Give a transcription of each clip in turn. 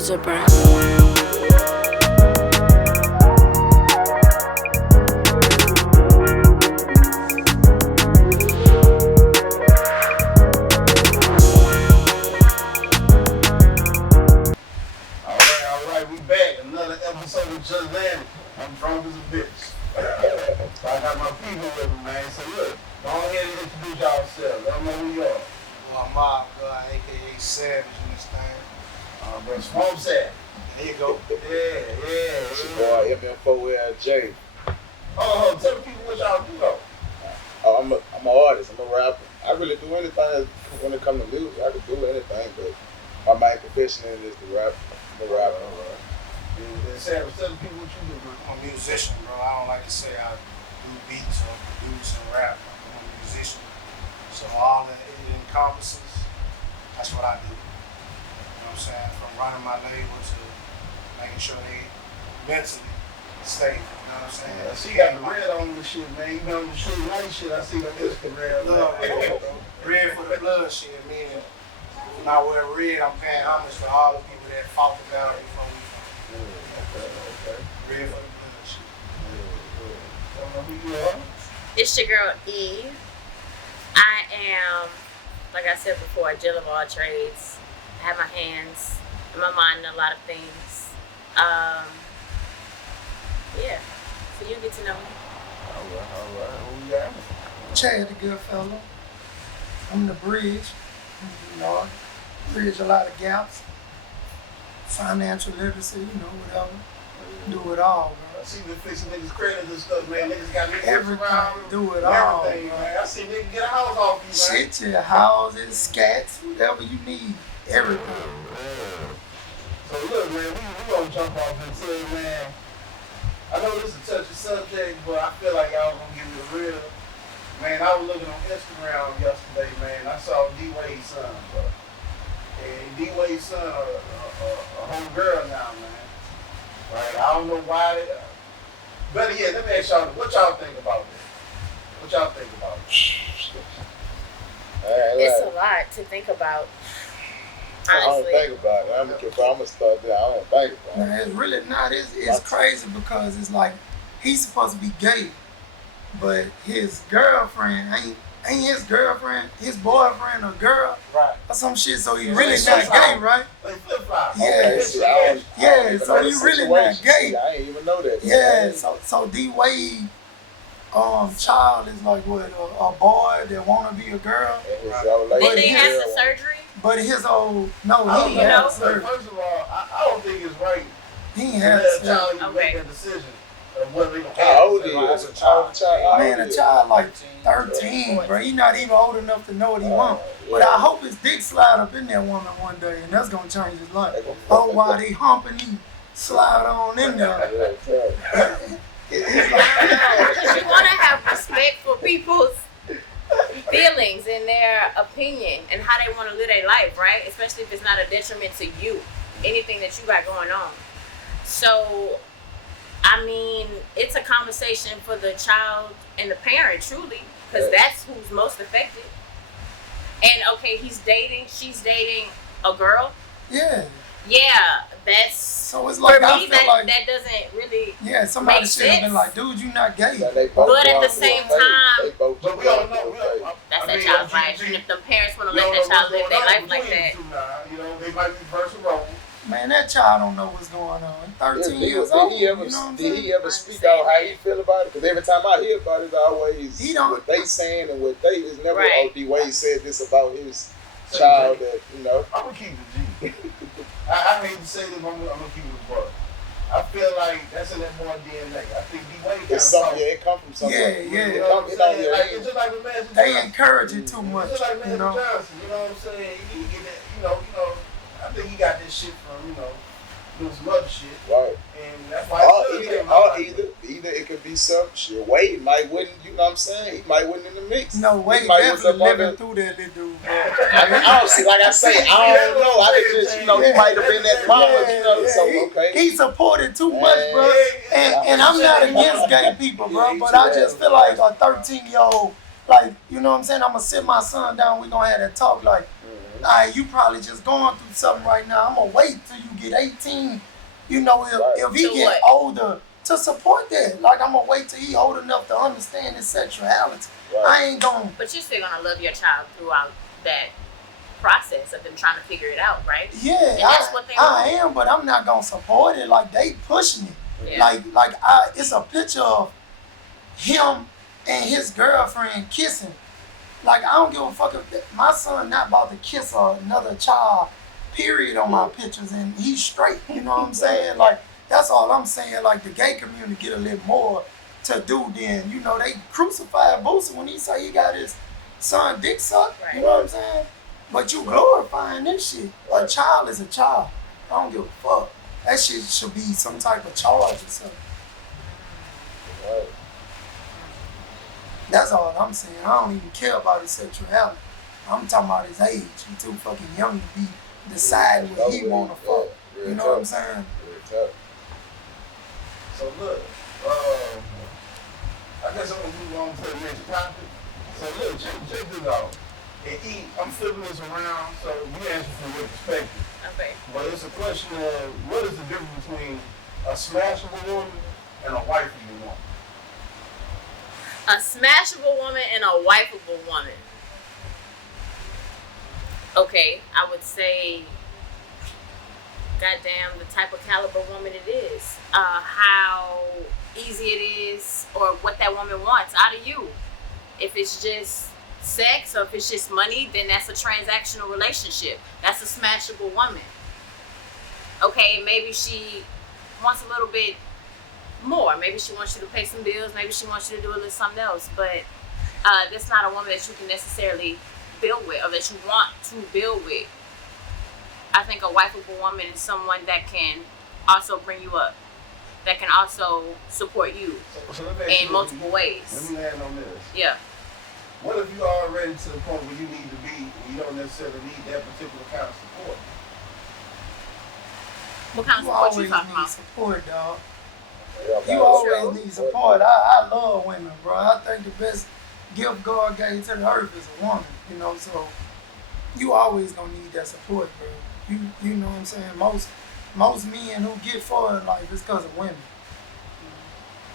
loser, bruh. Alright, we back. Another episode of Just Vanity. I'm drunk as a bitch. I got my people with me, man. So look, go ahead and introduce yourselves. Let them know who you are. Well, I'm Mobbgod, aka Savage in this thing. Bro, Smoke Sad. There you go. Yeah. It's your boy MM4L Jay. Oh, tell the people what y'all do though. Oh, I'm an artist. I'm a rapper. I really do anything when it comes to music. I can do anything, but my main profession is the rap. I'm a rapper. And Savage, tell the people what you do, bro. I'm a musician, bro. I don't like to say I do beats or produce and rap. I'm a musician. So all that it encompasses, that's what I do. You know what I'm saying? From running my label to making sure they mentally stable. You know what I'm saying? Yeah, she got the red on the shit, man. You know the shit, light shit. I see the Instagram. Love, bro. Red for the blood shit, meaning when I wear red, I'm paying homage to all the people that fought the battle before we fought. Okay. Red for the blood shit. Don't know who you are. It's your girl Eve. I am, like I said before, a jill of all trades. I have my hands and my mind in a lot of things. Yeah. So you get to know me. Alright. Who we got? Chad Tha Goodfella. I'm the bridge. You know, bridge a lot of gaps. Financial literacy, whatever. Do it all, I bro. see the fixing niggas credit and stuff, man. Niggas got niggas Everything, around do it all, everything, bro. man. I see niggas get a house off you, man. Shit, your houses, scats, whatever you need. Everything. So look, man, we gonna jump off into it, man. I know this is a touchy subject, but I feel like y'all gonna give it real. Man, I was looking on Instagram yesterday, man. I saw D-Wade's son, bro. And D-Wade's son, a whole girl now, man. Right? I don't know why. Better yet, let me ask y'all, what y'all think about this? What y'all think about it? It's a lot to think about. I don't Honestly. think about it. I'm gonna start there. I don't think about it. Now, it's really not. It's crazy because it's like he's supposed to be gay, but his girlfriend ain't his girlfriend, his boyfriend or girl Right. or some shit. So he Yeah, really they not flip gay, flop. right? Like flip-flop. Yeah. Okay, see, I don't Yeah, even so know you the really not situation. gay. See, I ain't even know that. Yeah, so D-Wade child is like what, a boy that wanna be a girl, And his old lady Did they have girl the surgery? but his old no, I don't he know. ain't had Like, surgery. first of all, I don't think it's right He ain't to had let a surgery. child even make Okay. that decision of whether they can How old have he sex. is? How old the child? Man, a child like 13, bro. He not even old enough to know what he want. But I hope his dick slide up in that woman one day, and that's gonna change his life. Oh, while they humping, he slide on in there. It's like, Because you want to have respect for people's feelings and their opinion and how they want to live their life, right? Especially if it's not a detriment to you, anything that you got going on. So, I mean, it's a conversation for the child and the parent, truly, because that's who's most affected. And okay, she's dating a girl. yeah. Yeah, that's So it's for like I me. feel like That doesn't really. yeah, somebody makes should have been sense. like, dude, you not gay. They both But at the wrong. same They time- both But we don't know. That's I that mean, child's you- life. you- And if the parents want to you let don't that know child what's live their going on life like between that. the two now. You know, they might be versus wrong. Man, that child don't know what's going on. 13 years Did old. he ever, You know what I'm did saying? he ever speak out how he feel about it? Because every time I hear about it, it's always He don't- what they saying and what they is never. Right. Oh, D-Wade said this about his child that I'm gonna keep the G. I hate to say this, but I'm gonna keep it a buck. I feel like that's in that boy DNA. I think D-Wade kind of it's something. Yeah, it come from somewhere. Yeah, You It know come, what I'm it don't, saying? yeah, Like, it's just like with Magic They Johnson. encourage it too much, It's just like you Magic know. Johnson. You know what I'm saying? He get that. You know. I think he got this shit from doing some other shit, right. and that's why. It's Either it could be some shit. Wade might win. You know what I'm saying? He might win in the mix. No way, He might was definitely up on living the- through that little dude, bro. I don't see. Like I say, I don't know. I could just, he might have been that mama. So okay. He supported too much, bro. Yeah. And I'm not against gay people, bro, but I just feel like a 13-year-old, like, you know what I'm saying? I'm gonna sit my son down, we gonna have that talk, like, Alright, you probably just going through something right now. I'm gonna wait till you get 18. You know, if he get older to support that. Like, I'm gonna wait till he old enough to understand his sexuality. Right. I ain't gonna. But you're still gonna love your child throughout that process of them trying to figure it out, right? Yeah, and that's what they want. I am, but I'm not gonna support it. Like, they pushing it. Yeah. Like it's a picture of him and his girlfriend kissing. Like, I don't give a fuck if my son not about to kiss another child, period, on my pictures, and he's straight. You know what I'm saying? Like, that's all I'm saying. Like, the gay community get a little more to do than, you know, they crucified Boosie when he say he got his son dick sucked. Right. You know what I'm saying? But you glorifying this shit. A child is a child. I don't give a fuck. That shit should be some type of charge or something. Right. That's all I'm saying. I don't even care about his sexuality. I'm talking about his age. He too fucking young to be deciding what he wanna fuck. You know what I'm saying? So look, I guess I'm gonna move on to the next topic. So look, check this out. I'm flipping this around, so you answer from your perspective. Okay. But it's a question of what is the difference between a smashable woman and a wifeable woman? A smashable woman and a wifeable woman. Okay, I would say, goddamn, the type of caliber woman it is. How easy it is, or what that woman wants out of you. If it's just sex or if it's just money, then that's a transactional relationship. That's a smashable woman. Okay, maybe she wants a little bit more. Maybe she wants you to pay some bills. Maybe she wants you to do a little something else. But that's not a woman that you can necessarily build with or that you want to build with. I think a wifeable woman is someone that can also bring you up, that can also support you in multiple ways. Let me land on this. Yeah. What if you are already to the point where you need to be and you don't necessarily need that particular kind of support? What kind of support you talking about? Support, dog. You always need support. I love women, bro. I think the best gift God gave to the earth is a woman, you know, so you always gonna need that support, bro. You know what I'm saying? Most men who get far in life is because of women.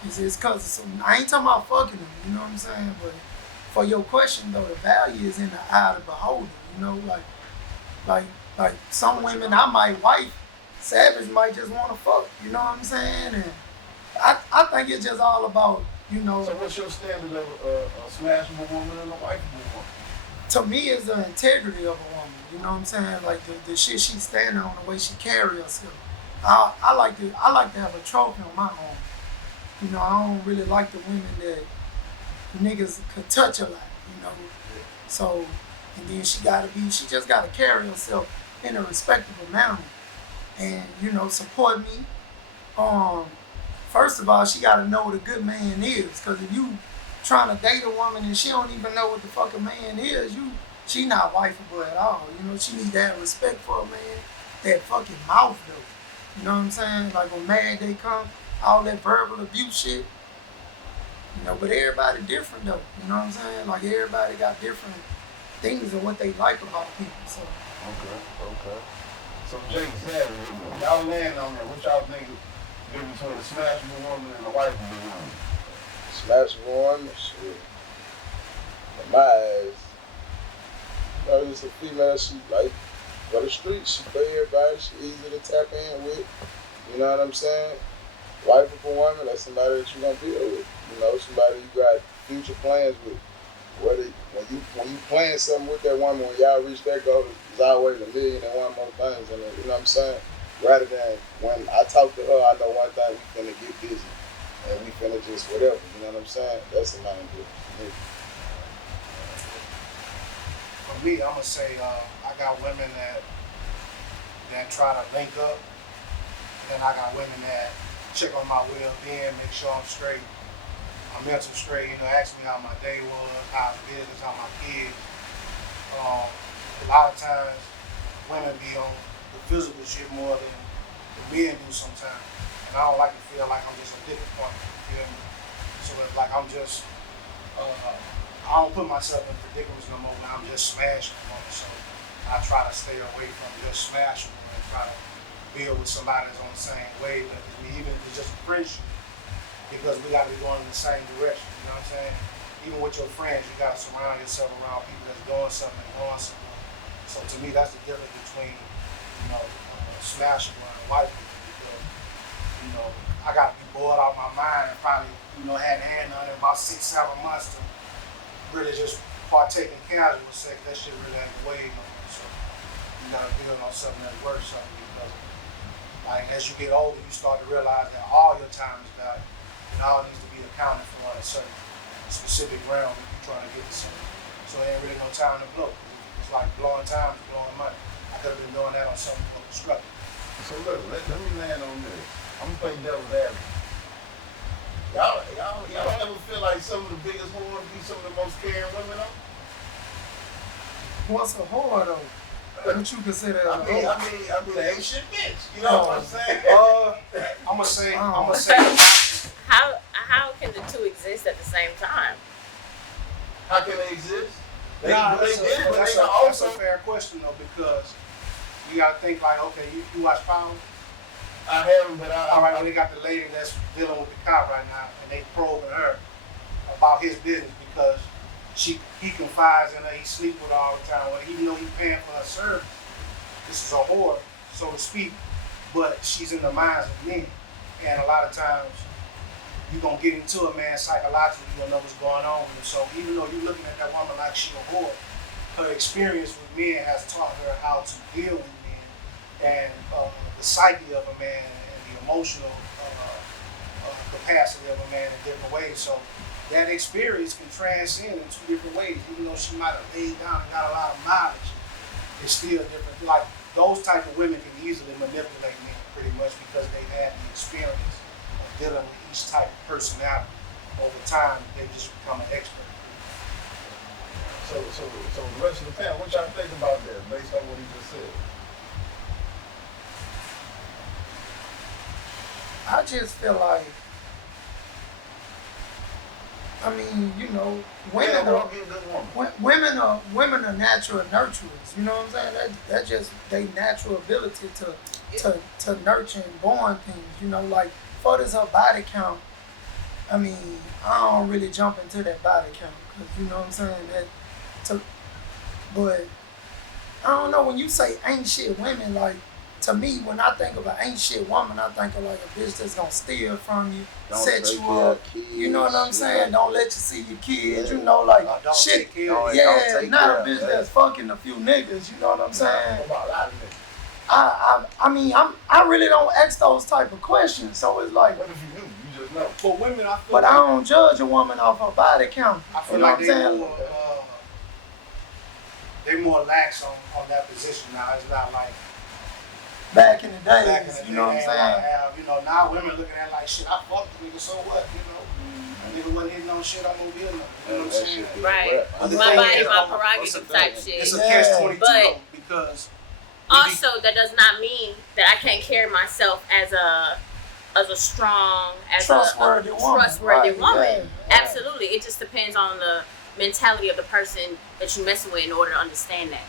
It's because of some, I ain't talking about fucking them, you know what I'm saying? But for your question though, the value is in the eye of the beholder, you know, like some women I might wife, Savage might just want to fuck, you know what I'm saying? And I think it's just all about, you know. So what's your standard of a smashable woman and a wifeable woman? To me, it's the integrity of a woman, you know what I'm saying? Like the shit she standing on, the way she carry herself. I like to have a trophy on my arm. You know, I don't really like the women that niggas could touch a lot, you know. So, and then she just gotta carry herself in a respectable manner. And, you know, support me. First of all, she gotta know what a good man is. Cause if you trying to date a woman and she don't even know what the fuck a man is, she not wifeable at all. You know, she need to have respect for a man. That fucking mouth though. You know what I'm saying? Like when mad they come, all that verbal abuse shit. You know, but everybody different though. You know what I'm saying? Like everybody got different things of what they like about people. So Okay. So Jay said, y'all land on there. What y'all think is between a smashable woman and a wifeable woman? Smashable woman, shit. In my eyes, you know, it's a female. She like for the streets. She for everybody. She easy to tap in with. You know what I'm saying? Wifeable woman, that's somebody that you gonna deal with. You know, somebody you got future plans with. When you plan something with that woman, when y'all reach that goal, there's always a million and one more things in it. You know what I'm saying? Rather than when I talk to her, I know one thing, we finna get busy and we finna just whatever. You know what I'm saying? That's the main difference for me. For me, I'm gonna say I got women that try to link up, and I got women that check on my well-being, make sure I'm straight. I'm mental straight, you know, ask me how my day was, how's business, how my kids. A lot of times, women be on the physical shit more than men do sometimes. And I don't like to feel like I'm just a different point, you feel me? So it's like I'm just, I don't put myself in predicaments no more when I'm just smashing women. So I try to stay away from just Smashable and try to build with somebody that's on the same wavelength as me, even if it's just a friendship, because we gotta be going in the same direction, you know what I'm saying? Even with your friends, you gotta surround yourself around people that's doing something and going somewhere. So to me, that's the difference between, Smashable and wifeable, because, I gotta be bored out my mind and probably, had a hand on it about 6-7 months to really just partake in casual sex. That shit really ain't the way no more. So you gotta build on something that's worth something, because like as you get older, you start to realize that all your time is valuable. It all needs to be accounted for in a certain specific realm if you're trying to get to something. So there ain't really no time to blow. It's like blowing time is blowing money. I could have been doing that on something more constructive. So look, let me land on this. I'm gonna play devil's advocate. Y'all ever feel like some of the biggest whores be some of the most caring women though? What's a whore though? What you consider a whore? I mean, they ain't shit bitch. You know what I'm saying? I'm gonna say. How can the two exist at the same time? How can they exist? That's a fair question though, because you gotta think like, okay, you watch Power? I haven't, but all right, they got the lady that's dealing with the cop right now, and they probing her about his business because he confides in her, he sleep with her all the time. Well, even though he's paying for her service, this is a whore, so to speak, but she's in the minds of men. And a lot of times, you're gonna get into a man psychologically, you'll know what's going on with him. So even though you're looking at that woman like she a whore, her experience with men has taught her how to deal with men and the psyche of a man and the emotional capacity of a man in different ways. So that experience can transcend in 2 different ways. Even though she might have laid down and got a lot of knowledge, it's still different. Like those type of women can easily manipulate men pretty much because they've had the experience of dealing with each type of personality. Over time, they just become an expert. So the rest of the panel, what y'all think about that based on what he just said? I just feel like, women are natural nurturers. You know what I'm saying? That's just their natural ability to nurture and born things. Like for this her body count. I don't really jump into that body count because you know what I'm saying. But I don't know, when you say ain't shit women, like to me, when I think of an ain't shit woman, I think of like a bitch that's gonna steal from you, set you up. You know what I'm saying? Don't let you see your kids. Yeah. Don't shit. Not a bitch that's fucking a few niggas. You know what I'm saying? I really don't ask those type of questions. So it's like, what if you do? You just know. For women, I feel but I don't judge a woman off her body count. I feel like they're more lax on that position now. It's not like back in the days, you know what I'm saying? Now women looking at it like, shit, I fucked the nigga, so what, Nigga wasn't hitting on shit, I'm gonna be in there. You know what I'm saying? Right. My body, my prerogative type shit. It's a catch-22 though, because also that does not mean that I can't carry myself as a strong, trustworthy woman. Right. Absolutely. It just depends on the mentality of the person that you're messing with in order to understand that,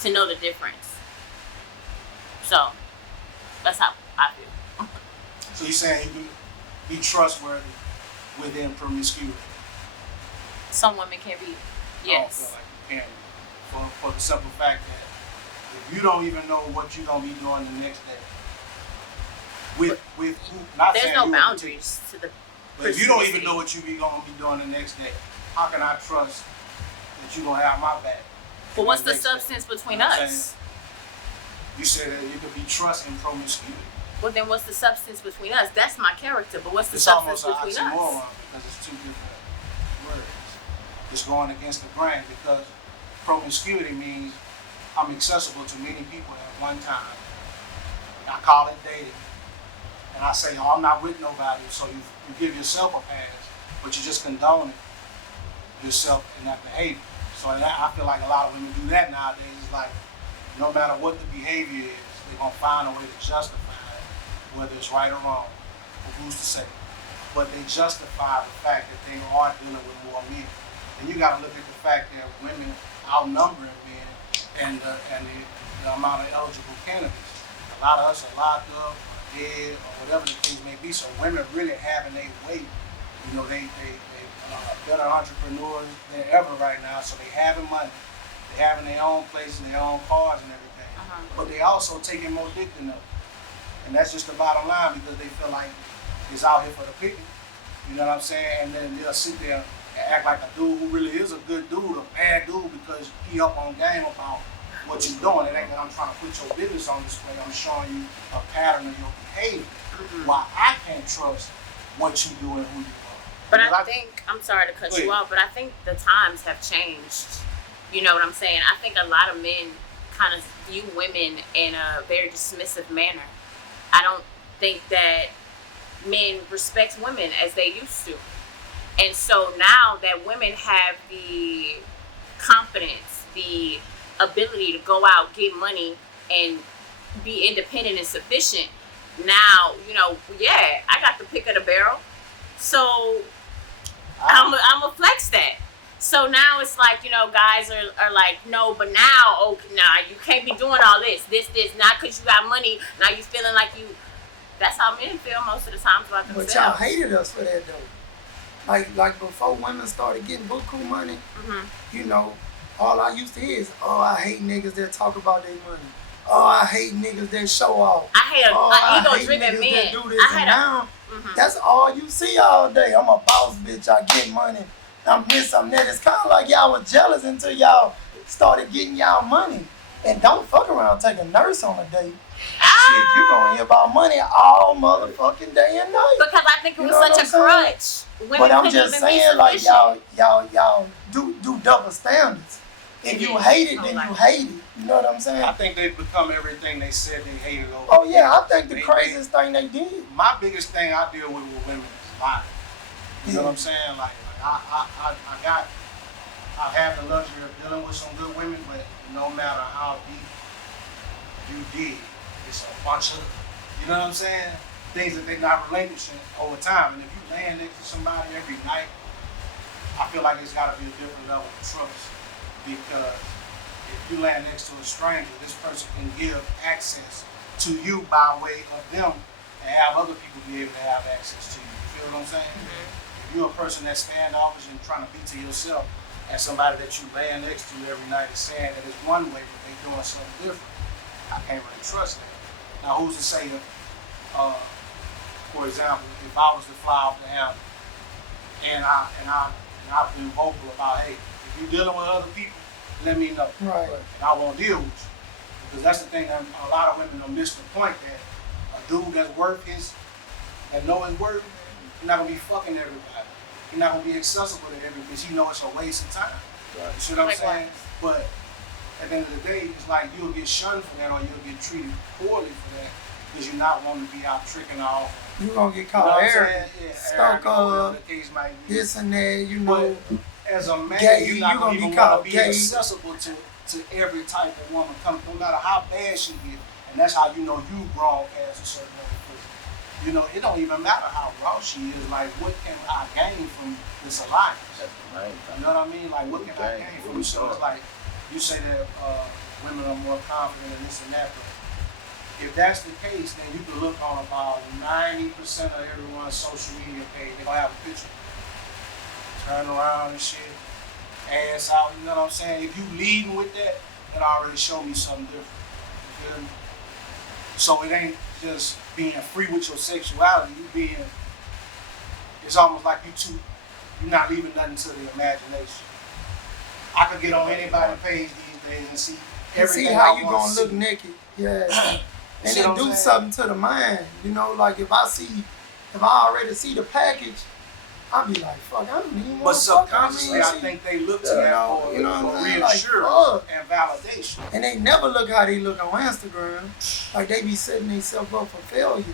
to know the difference. So that's how I feel. So you're saying you be trustworthy within promiscuity? Some women can be, yes. I don't feel like you can, for the simple fact that if you don't even know what you're gonna be doing the next day, with who, not there's saying no boundaries to the. But if you don't even know what you're gonna be doing the next day, how can I trust that you're gonna have my back? But what's the substance between us? You said that you could be trust in promiscuity. Well, then what's the substance between us? That's my character, but what's the substance between us? It's almost an oxymoron because it's 2 different words. It's going against the grain because promiscuity means I'm accessible to many people at one time. I call it dating. And I say, I'm not with nobody, so you give yourself a pass, but you just condone yourself in that behavior. So I feel like a lot of women do that nowadays. It's like, no matter what the behavior is, they're gonna find a way to justify it, whether it's right or wrong, or who's to say. But they justify the fact that they are dealing with more men. And you gotta look at the fact that women outnumbering men and the amount of eligible candidates. A lot of us are locked up, or dead, or whatever the case may be. So women really having their way. You know, they better entrepreneurs than ever right now. So they having money, they having their own places, their own cars and everything. But they also taking more dick than us. And that's just the bottom line because they feel like it's out here for the picking. You know what I'm saying? And then they'll sit there and act like a dude who really is a good dude, a bad dude because he up on game about what you're doing. It ain't that I'm trying to put your business on display. I'm showing you a pattern of your behavior. Why I can't trust what you do and who you are. But I think, I'm sorry to cut you off, but I think the times have changed. You know what I'm saying? I think a lot of men kind of view women in a very dismissive manner. I don't think that men respect women as they used to. And so now that women have the confidence, the ability to go out, get money, and be independent and sufficient, now, you know, yeah, I got the pick of the barrel. So I'm a flex that. So now it's like, you know, guys are like, no, but now, okay, nah, you can't be doing all this, not because you got money, now you feeling like you, that's how men feel most of the times about themselves. But y'all hated us for that though. Like before women started getting buku money, you know, all I used to hear is, oh, I hate niggas that talk about their money. Oh, I hate niggas that show off. I hate ego-driven men. That do this and now, that's all you see all day. I'm a boss bitch, I get money. I'm this, I'm that. It's kind of like y'all was jealous until y'all started getting y'all money. And don't fuck around, take a nurse on a date. Shit, you gonna hear about money all motherfucking day and night. Because I think it was such a crutch. Women but I'm just saying, like, y'all do double standards. If you hate it, then you hate it. You know what I'm saying? I think they've become everything they said they hated over. Oh yeah, I think the craziest thing they did. My biggest thing I deal with women is lying. You know what I'm saying? Like I have the luxury of dealing with some good women, but no matter how deep you dig, it's a bunch of, you know what I'm saying? Things that they're not relinquishing over time. And if you land next to somebody every night, I feel like it's got to be a different level of trust. Because if you land next to a stranger, this person can give access to you by way of them and have other people be able to have access to you. You feel what I'm saying? If you're a person that's standoffish and trying to be to yourself, and somebody that you land next to every night is saying that it's one way, but they're doing something different, I can't really trust that. Now, who's to say that, for example, if I was to fly off the handle and I've been vocal about, hey, if you're dealing with other people, let me know. Right. And I won't deal with you. Because that's the thing, a lot of women don't miss the point that a dude that's worth his, that know his worth, he's not going to be fucking everybody. He's not going to be accessible to everybody because he knows it's a waste of time. Right. You see what I'm saying? But at the end of the day, it's like you'll get shunned for that or you'll get treated poorly for that because you're not wanting to be out tricking off. You're going to get caught arrogant, stuck up, this and that, you know. But as a man, gay, you're not going to even want to be gay. accessible to every type of woman, no matter how bad she is. And that's how you know you've grown past a certain level. You know, it don't even matter how raw she is. Like, what can I gain from this alliance? You know what I mean? Like, what can I gain from it? So it's like, you say that women are more confident in this and that, but if that's the case, then you can look on about 90% of everyone's social media page. They're going to have a picture. Turn around and shit. Ass out, you know what I'm saying? If you leading with that, that already show me something different. You feel me? So it ain't just being free with your sexuality. It's almost like you're not leaving nothing to the imagination. I could get on anybody's page these days and see everything. See how you gonna look naked. Yeah. And then do something to the mind. You know, like if I already see the package, I'll be like, fuck, I don't even want to. But subconsciously, I think they look to that for reassurance and validation. And they never look how they look on Instagram. Like they be setting themselves up for failure.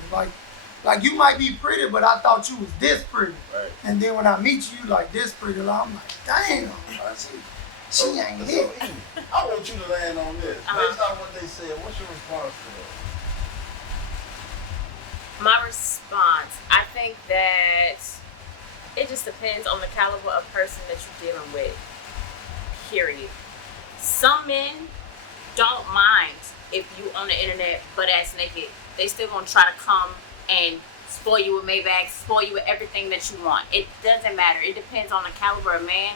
Like you might be pretty, but I thought you was this pretty. Right. And then when I meet you like this pretty, I'm like, damn, she ain't here. I want you to land on this. Based on what they said, what's your response to that? My response, I think that it just depends on the caliber of person that you're dealing with, period. Some men don't mind if you on the internet butt ass naked. They still gonna try to come and spoil you with Maybach, spoil you with everything that you want. It doesn't matter. It depends on the caliber of man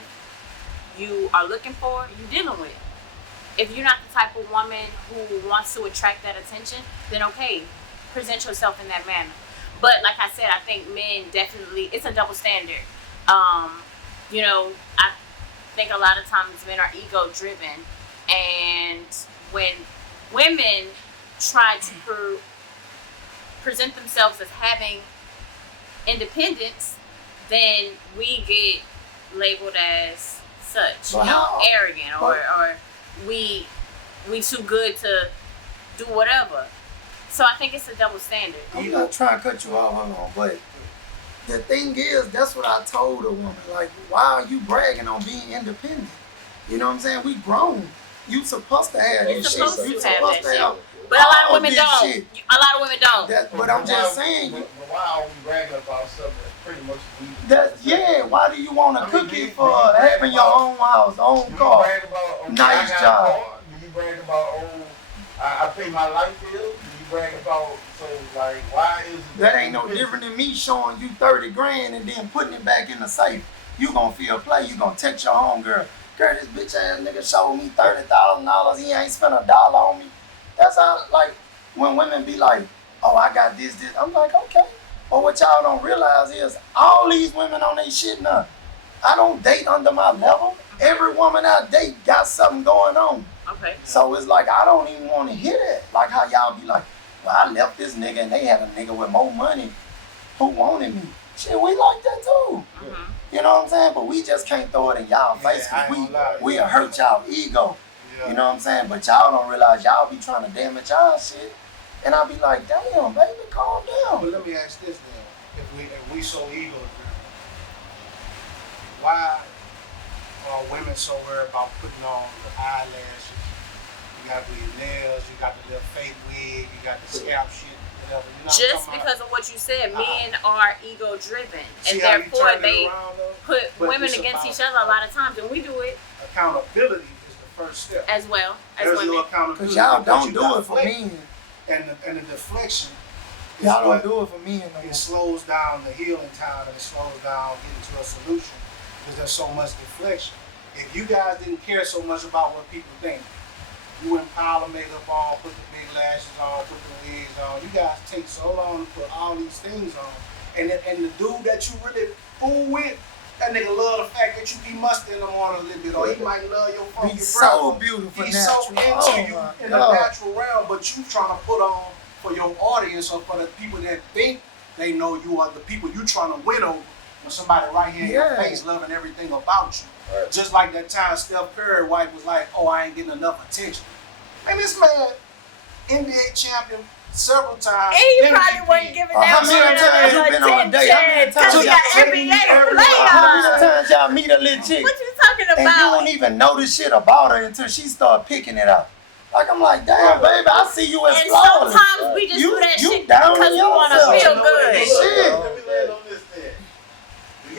you are looking for, you dealing with. If you're not the type of woman who wants to attract that attention, then okay, present yourself in that manner. But like I said, I think men definitely, it's a double standard. You know, I think a lot of times men are ego driven, and when women try to present themselves as having independence, then we get labeled as such, arrogant, or we too good to do whatever. So I think it's a double standard. I'm not trying to cut you off, hold on, but the thing is, that's what I told a woman. Like, why are you bragging on being independent? You know what I'm saying? We grown. You supposed to have this shit. You supposed to have. But a lot of women don't. A lot of women don't. But I'm just saying. But why are we bragging about something that's pretty much why do you want a cookie for having your own house, own car, nice job? Do you brag about, I pay my light bill? Do you brag about, so like, why is it that ain't no different than me showing you 30 grand and then putting it back in the safe? You gonna feel play, you gonna text your homegirl, girl, this bitch ass nigga showed me $30,000, he ain't spent $1 on me. That's how, like, when women be like, oh, I got this, I'm like, okay. But what y'all don't realize is all these women on they shit now. I don't date under my level. Every woman I date got something going on. Okay. So it's like, I don't even want to hear that. Like how y'all be like, well, I left this nigga and they had a nigga with more money who wanted me. Shit, we like that too. Mm-hmm. You know what I'm saying? But we just can't throw it in y'all face because we'll hurt y'all ego. Yeah. You know what I'm saying? But y'all don't realize y'all be trying to damage y'all shit. And I'll be like, damn, baby, calm down. But let me ask this then. If we so ego driven, why are women so worried about putting on the eyelashes? You got the nails, you got the little fake wig, you got the scalp shit, whatever. You know just because of what you said, men are ego driven. And therefore they put women against each other a lot of times. And we do it. Accountability is the first step. As well. As There's women. no accountability. Because y'all don't do it for men. And the deflection. Y'all don't do it for men. It slows down the healing time and it slows down getting to a solution because there's so much deflection. If you guys didn't care so much about what people think, you wouldn't pile the makeup on, put the big lashes on, put the wigs on. You guys take so long to put all these things on. And the dude that you really fool with, that nigga love the fact that you be musting him on a little bit, or he might love your funky He's so beautiful. He's so into you in the natural realm, but you trying to put on for your audience or for the people that think they know you are the people you trying to win over. When somebody right here in your face loving everything about you. Right. Just like that time Steph Curry wife was like, oh, I ain't getting enough attention. Man, this man, NBA champion several times. And he probably wasn't giving that much attention because he got NBA players. How many times y'all meet a little chick? What you talking about? And you don't even know the shit about her until she start picking it up. Like, I'm like, damn, baby, I see you as flawless. And sometimes we just do that shit down because we want to feel good. Shit.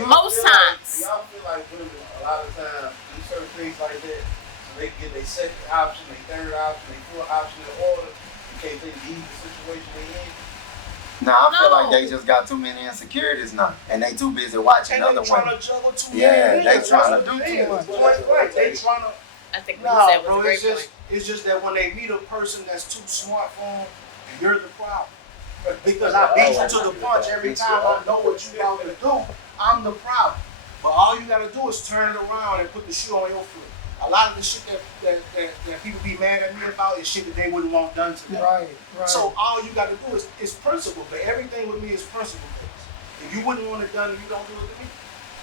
Most times. Y'all feel like women a lot of times do certain things like that, so they get their second option, their third option, their fourth option in order in case they leave the situation they in? Nah, I feel like they just got too many insecurities now, and they too busy watching other women. They trying to juggle too many. Yeah, they trying to do too much. Right, they trying to. I think what you said was a great point. It's just that when they meet a person that's too smart for them, you're the problem. Because I beat you to the punch every time I know what you about to do, I'm the problem. But all you gotta do is turn it around and put the shoe on your foot. A lot of the shit that people be mad at me about is shit that they wouldn't want done to them. Right. So all you gotta do is principle. But everything with me is principle based. If you wouldn't want it done, you don't do it to me.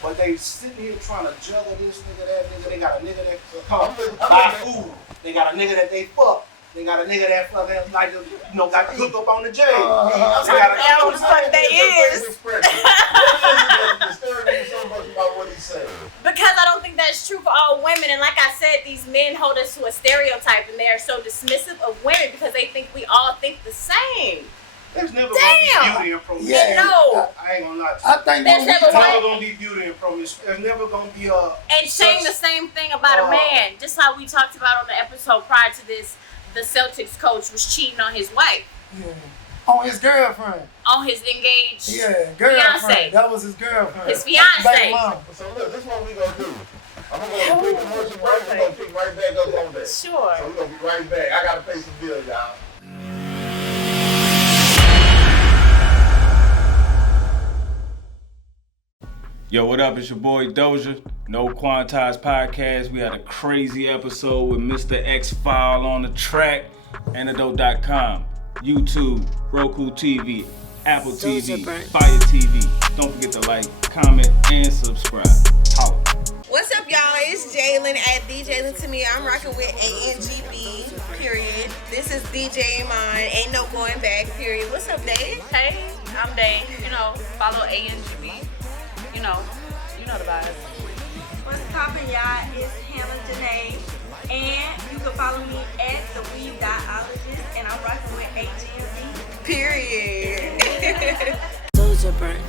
But they sitting here trying to juggle this nigga, that nigga. They got a nigga that come buy food. They got a nigga that they fuck. They got a nigga that fucking like got the hook up on the Jay. They got a what the fuck they is. Because I don't think that's true for all women. And like I said, these men hold us to a stereotype and they are so dismissive of women because they think we all think the same. There's never gonna be beauty in promiscuity. Yeah. No. I ain't gonna lie to you. I think There's never gonna be beauty in promiscuity. There's never gonna be a. And saying the same thing about a man, just how we talked about on the episode prior to this, the Celtics coach was cheating on his wife. Yeah. On his girlfriend. On his engaged Girlfriend. fiance. That was his girlfriend. His fiance. So look, this is what we gonna do. I'm gonna go quick commercial break. We're gonna pick right back up on that. Sure. So we're gonna be right back. I gotta pay some bills, y'all. Yo, what up? It's your boy Doja. No Quantized Podcast. We had a crazy episode with Mr. X-File on the track. Antidote.com, YouTube, Roku TV, Apple TV, Fire TV. Don't forget to like, comment, and subscribe. Holla. What's up, y'all? It's Jalen at DJ to me. I'm rocking with ANGB, period. This is DJ Mine. Ain't no going back, period. What's up, Dave? Hey, I'm Dave. You know, follow ANGB. You know the vibes. What's poppin', y'all? It's Hannah Janae. And you can follow me at the Weave.ologist. And I'm rocking with AGMB. Period. Those are burnt.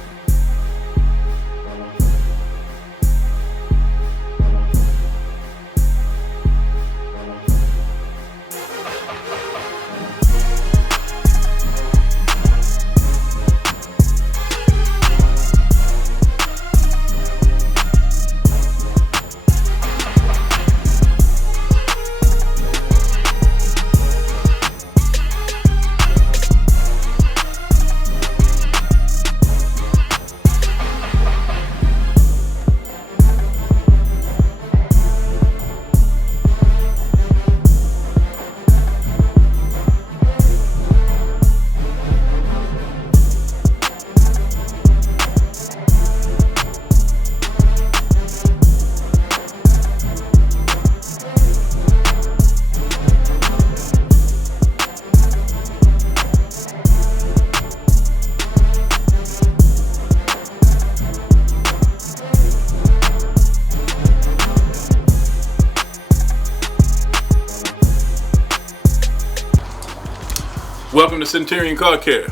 Welcome to Centurion Car Care,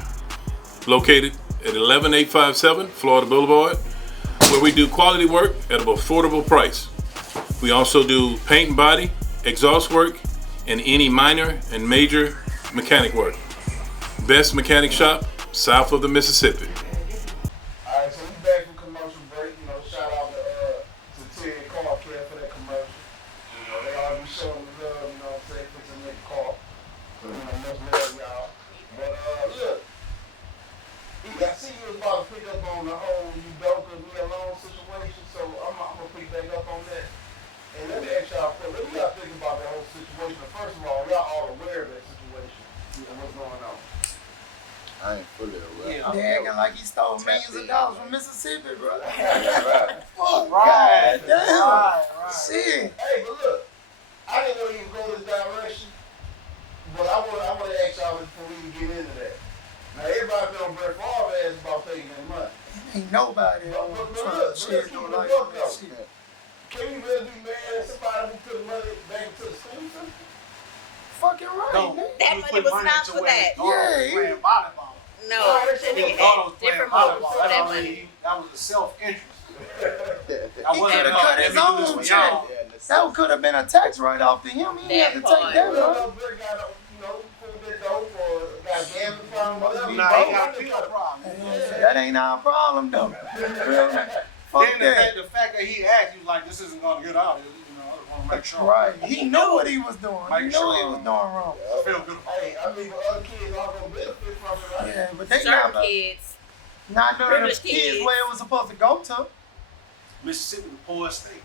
located at 11857 Florida Boulevard, where we do quality work at an affordable price. We also do paint and body, exhaust work, and any minor and major mechanic work. Best mechanic shop south of the Mississippi. Alright, so we back from commercial break. You know, shout out to Centurion Car Care for that commercial. You know, they always be showing the love, you know what I'm saying, fixing their car. So, you know, much love, y'all. But, look, I see you was about to pick up on the whole Udoka me alone situation, so I'm gonna pick back up on that. And let me ask y'all, what do y'all think about that whole situation? First of all, y'all all aware of that situation and what's going on? I ain't fully aware. They acting like he stole millions of dollars from Mississippi, bro. Right. Fuck, Right. God damn. Right. Shit. Hey, but look, I didn't want to even go this direction, but I want to ask y'all before we even get into that. Now, everybody been on Brett Favre ass about taking that money. Ain't nobody But on look, Trump let's shit keep no it like a buck, that though. shit. Can you really be mad at somebody who put money back into the school system? Fucking right, No, man. That he money putting was money not into for when that. Gordon was Yeah. playing volleyball. No, Right, that so nigga Gordon was had playing different volleyball. motives for that money. That was a self-interest. He could have cut his own check. That could have been a tax write-off to him. He didn't have to take that, Well, bro. Brett got, pulled that dope or got a gambling problem, whatever. Nah, he got a pill problem. That ain't our problem, though. Fuck Then that. the fact that he asked, he was like, this isn't going to get out. You know, I want to make sure. Right. He knew what he was doing. He Make knew sure, he was doing wrong. I feel good. Hey, I mean, the other kids all gonna benefit from it, right? Yeah, but they Certain not kids. none of the privileged kids kids. where it was supposed to go to. Mississippi, the poorest state.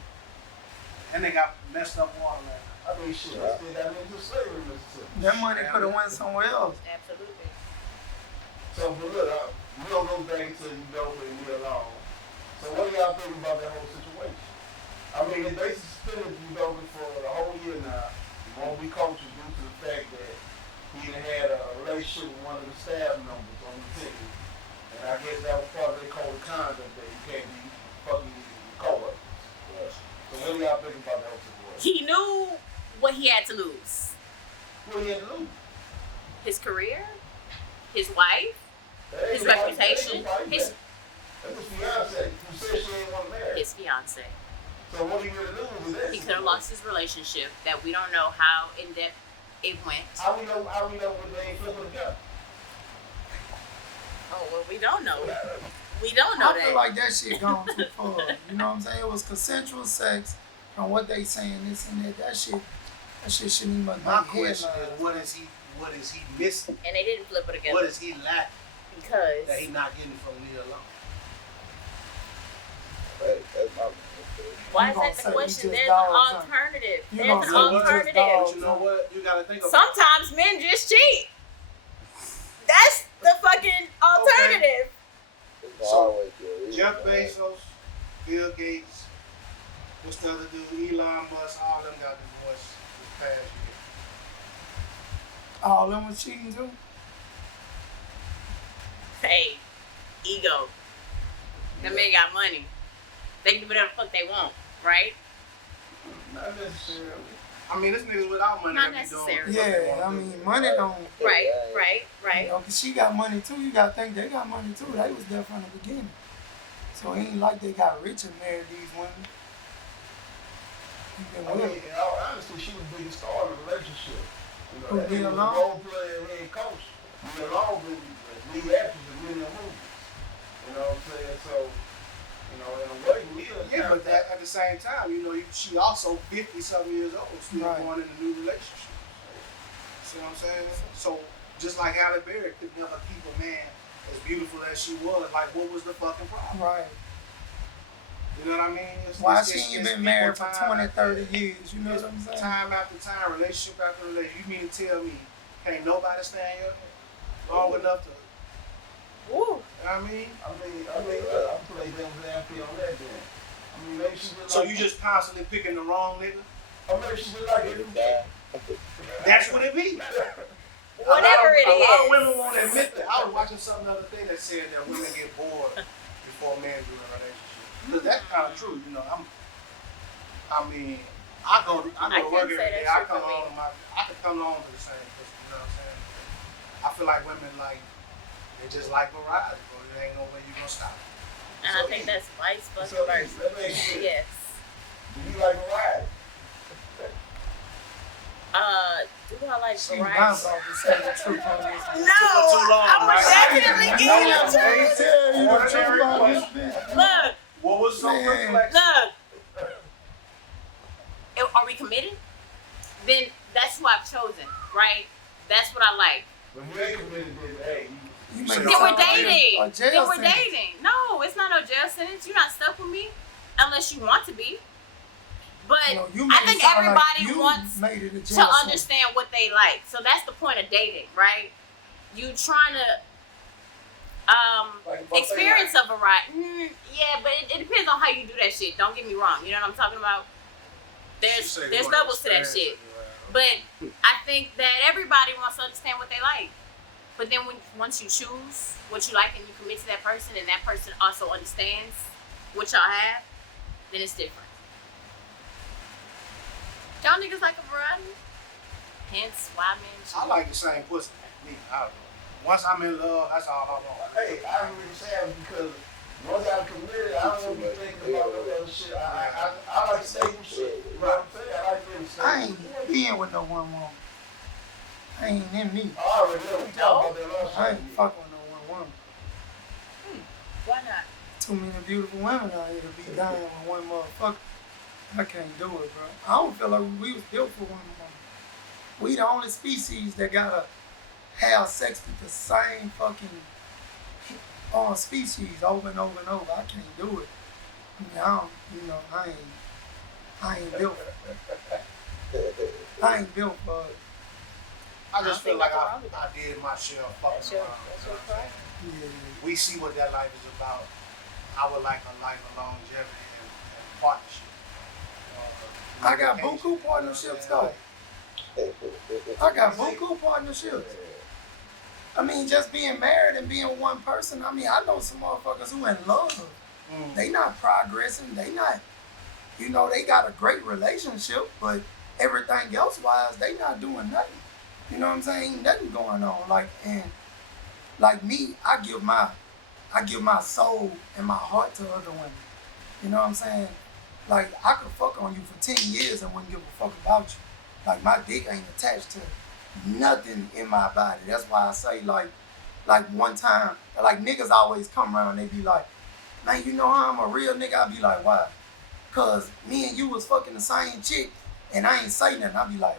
And they got messed up water land. I mean, shit, they still got into slavery in Mississippi. That money could have went somewhere else. Absolutely. So, but look, we don't go back into Udoka and me alone. So, what do y'all think about that whole situation? I mean, they suspended Udoka for the whole year now. He won't be coaching due to the fact that he had a relationship with one of the staff members on the team. And I guess that was part of their code of conduct that you can't be fucking co-workers. So, what do y'all think about that whole situation? He knew what he had to lose. What he had to lose? His career, his wife, his reputation, his fiance who said she ain't want to marry. His fiance. So what he gonna do with that? He could have lost his relationship that we don't know how in depth it went. How we know when they ain't flipping together? Oh well, we don't know. We don't know I feel like that shit gone too far. You know what I'm saying? It was consensual sex. From what they saying, this and that. That shit shouldn't even make My question headlines. is, what is he missing? And they didn't flip it together. What is he lacking Because that he not getting from Leah alone? That's my why is gonna that the say question? we There's just an dogs, huh? alternative. You There's gonna an say we just alternative. dogs. But you know what? You gotta think about Sometimes men just cheat. That's the fucking alternative. So, Jeff Bezos, Bill Gates, what's the other dude? Elon Musk, all them got divorced this past year. All them was cheating too? Hey, ego. The men got money. They can do whatever the fuck they want, right? Not necessarily. I mean, this niggas without money. Not that be doing necessarily. what they Yeah, wanna I do. mean, money don't. Right. You know, 'cause she got money too. You gotta think they got money too. They was there from the beginning. So it ain't like they got rich and married these women. I mean, in all honesty, she was the biggest star in the relationship. You know, that Leah nigga was a Long? role player and head coach. Leah Long was lead actress in many movies. You know what I'm saying? So, you know, in a way, Leah. Yeah, but that, at the same time, you know, she also 50-something years old, still Right. going in a new relationship. See what I'm saying? So, just like Halle Berry could never keep a man as beautiful as she was, like, what was the fucking problem? Right. You know what I mean? Why she ain't been married for people 20, time 30 years? You know what I'm saying? Time after time, relationship after relationship. You mean to tell me, can't nobody stand your head long enough to, Woo. you know what I mean? I play devil's advocate on that then. I mean, maybe she just So like, you just constantly picking the wrong nigga? or maybe she just like every day. That's what it be. Whatever it A lot of is. women won't admit that. I was watching something the other day that said that women get bored before men do in a relationship. Because that's kind of true, you know. I mean, I go to work every day. I can come home to the same person, you know what I'm saying? I feel like women they just like variety, bro. There ain't no way you gonna stop. And I think that's vice versa. Yes. Do you like variety? Do I like She variety? bounce off to say the truth on this. No, I would definitely give you the truth. Tell you the truth on this bitch. Look, What was so Man. perplexing? look. Are we committed? Then that's who I've chosen, right? That's what I like. When you ain't committed, then hey, You Then make Then it we're sound like dating. a jail Then we're sentence. dating. No, it's not no jail sentence. You're not stuck with me unless you want to be. But You know, you I made it think sound like everybody you wants made it a jail to sentence. understand what they like. So that's the point of dating, right? You trying to like buffet experience a variety. Yeah, but it depends on how you do that shit. Don't get me wrong. You know what I'm talking about? There's levels to that shit. But I think that everybody wants to understand what they like. But then once you choose what you like and you commit to that person and that person also understands what y'all have, then it's different. Y'all niggas like a variety? Hence why men choose. I like the same pussy. Me, I don't know. Once I'm in love, that's all I want. Hey, I really say it because once I'm committed, I don't want to be thinking about no other shit. I like stable shit. You know what I'm saying? I like being stable. I ain't being with no one woman. I ain't in me. I already know. We talked about that last I time. ain't fucking with no one woman. Why not? Too many beautiful women out here to be dying with one motherfucker. I can't do it, bro. I don't feel like we was built for one woman. We the only species that gotta have sex with the same fucking species over and over and over. I can't do it. I mean, I ain't built for it. I ain't built for it. I just feel like I nothing wrong with did my share of fucking That's your around. You know what I'm pride. saying? Yeah. We see what that life is about. I would like a life of longevity and partnership. I got buku partnerships though. I got buku partnerships. I mean, just being married and being one person. I mean, I know some motherfuckers who in love. They not progressing. They not, they got a great relationship, but everything else wise, they not doing nothing. You know what I'm saying? Ain't nothing going on. Like, and like me, I give my soul and my heart to other women. You know what I'm saying? Like, I could fuck on you for 10 years and wouldn't give a fuck about you. Like, my dick ain't attached to nothing in my body. That's why I say, like one time, like, niggas always come around, they be like, man, you know how I'm a real nigga? I be like, why? Cause me and you was fucking the same chick, and I ain't say nothing. I be like,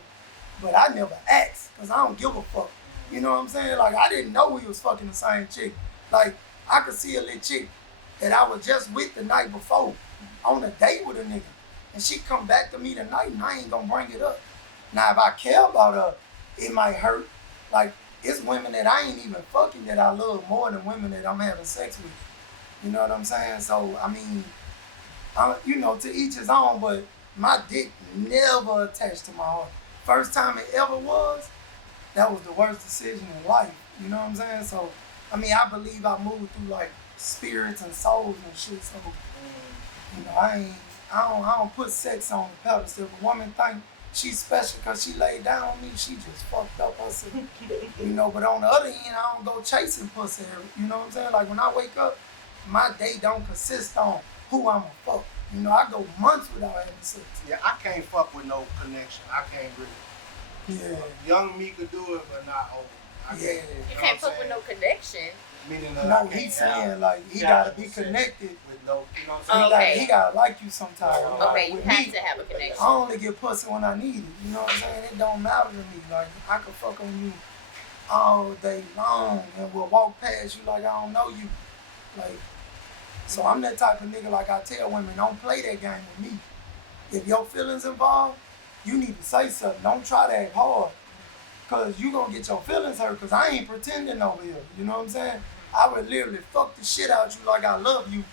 but I never asked, cause I don't give a fuck. You know what I'm saying? Like, I didn't know we was fucking the same chick. Like, I could see a little chick that I was just with the night before on a date with a nigga, and she come back to me tonight, and I ain't gonna bring it up. Now, if I care about her, it might hurt. Like, it's women that I ain't even fucking that I love more than women that I'm having sex with. You know what I'm saying? So, I mean, you know, to each his own, but my dick never attached to my heart. First time it ever was, that was the worst decision in life. You know what I'm saying? So, I mean, I believe I moved through, like, spirits and souls and shit. So, you know, I don't put sex on the pedestal. If a woman think she's special because she laid down on me, she just fucked up herself. You know, but on the other end, I don't go chasing pussy. You know what I'm saying? Like, when I wake up, my day don't consist on who I'm a fuck. You know, I go months without having sex. Yeah, I can't fuck with no connection. I can't really. Yeah. Young me could do it, but not old. Yeah. You can't fuck with no connection. Meaning No, he's saying, like, he gotta be connected. With no, you know what I'm saying? Okay. He gotta like you sometimes. Okay, you with have me, to have a connection. I only get pussy when I need it. You know what I'm saying? It don't matter to me. Like, I could fuck on you all day long and we'll walk past you like I don't know you. Like, so I'm that type of nigga, like I tell women, don't play that game with me. If your feelings involved, you need to say something. Don't try to act hard. Cause you gonna get your feelings hurt, cause I ain't pretending over here. You know what I'm saying? I would literally fuck the shit out you like I love you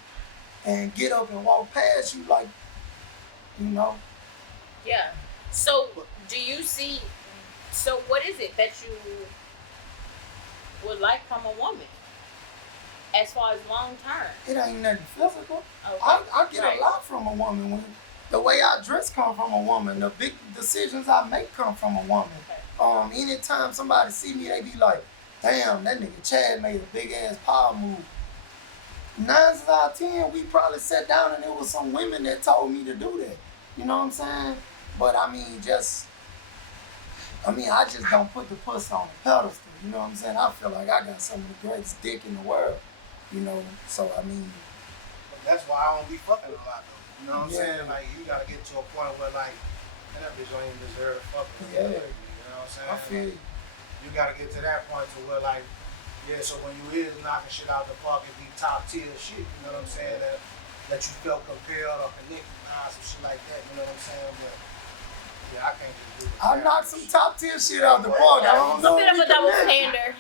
and get up and walk past you like, you know? Yeah. So, do you see, so what is it that you would like from a woman? As far as long term? It ain't nothing physical. Okay. I get a lot from a woman. When the way I dress come from a woman. The big decisions I make come from a woman. Anytime somebody see me, they be like, damn, that nigga Chad made a big ass power move. 9 out of 10, we probably sat down and there was some women that told me to do that. You know what I'm saying? But I just don't put the pussy on the pedestal. You know what I'm saying? I feel like I got some of the greatest dick in the world. You know, so I mean. But that's why I don't be fucking a lot though. You know what I'm saying? Like, you gotta get to a point where, like, man, that bitch don't even deserve fucking. Yeah. You know what I'm saying? I feel you. You gotta get to that point to where, like, yeah, so when you is knocking shit out the park, it be top tier shit, you know what I'm saying? That you felt compelled or connected behind some shit like that, you know what I'm saying? But yeah, I can't just do it. I knocked some top tier shit out the park. I don't know. A bit of a double standard.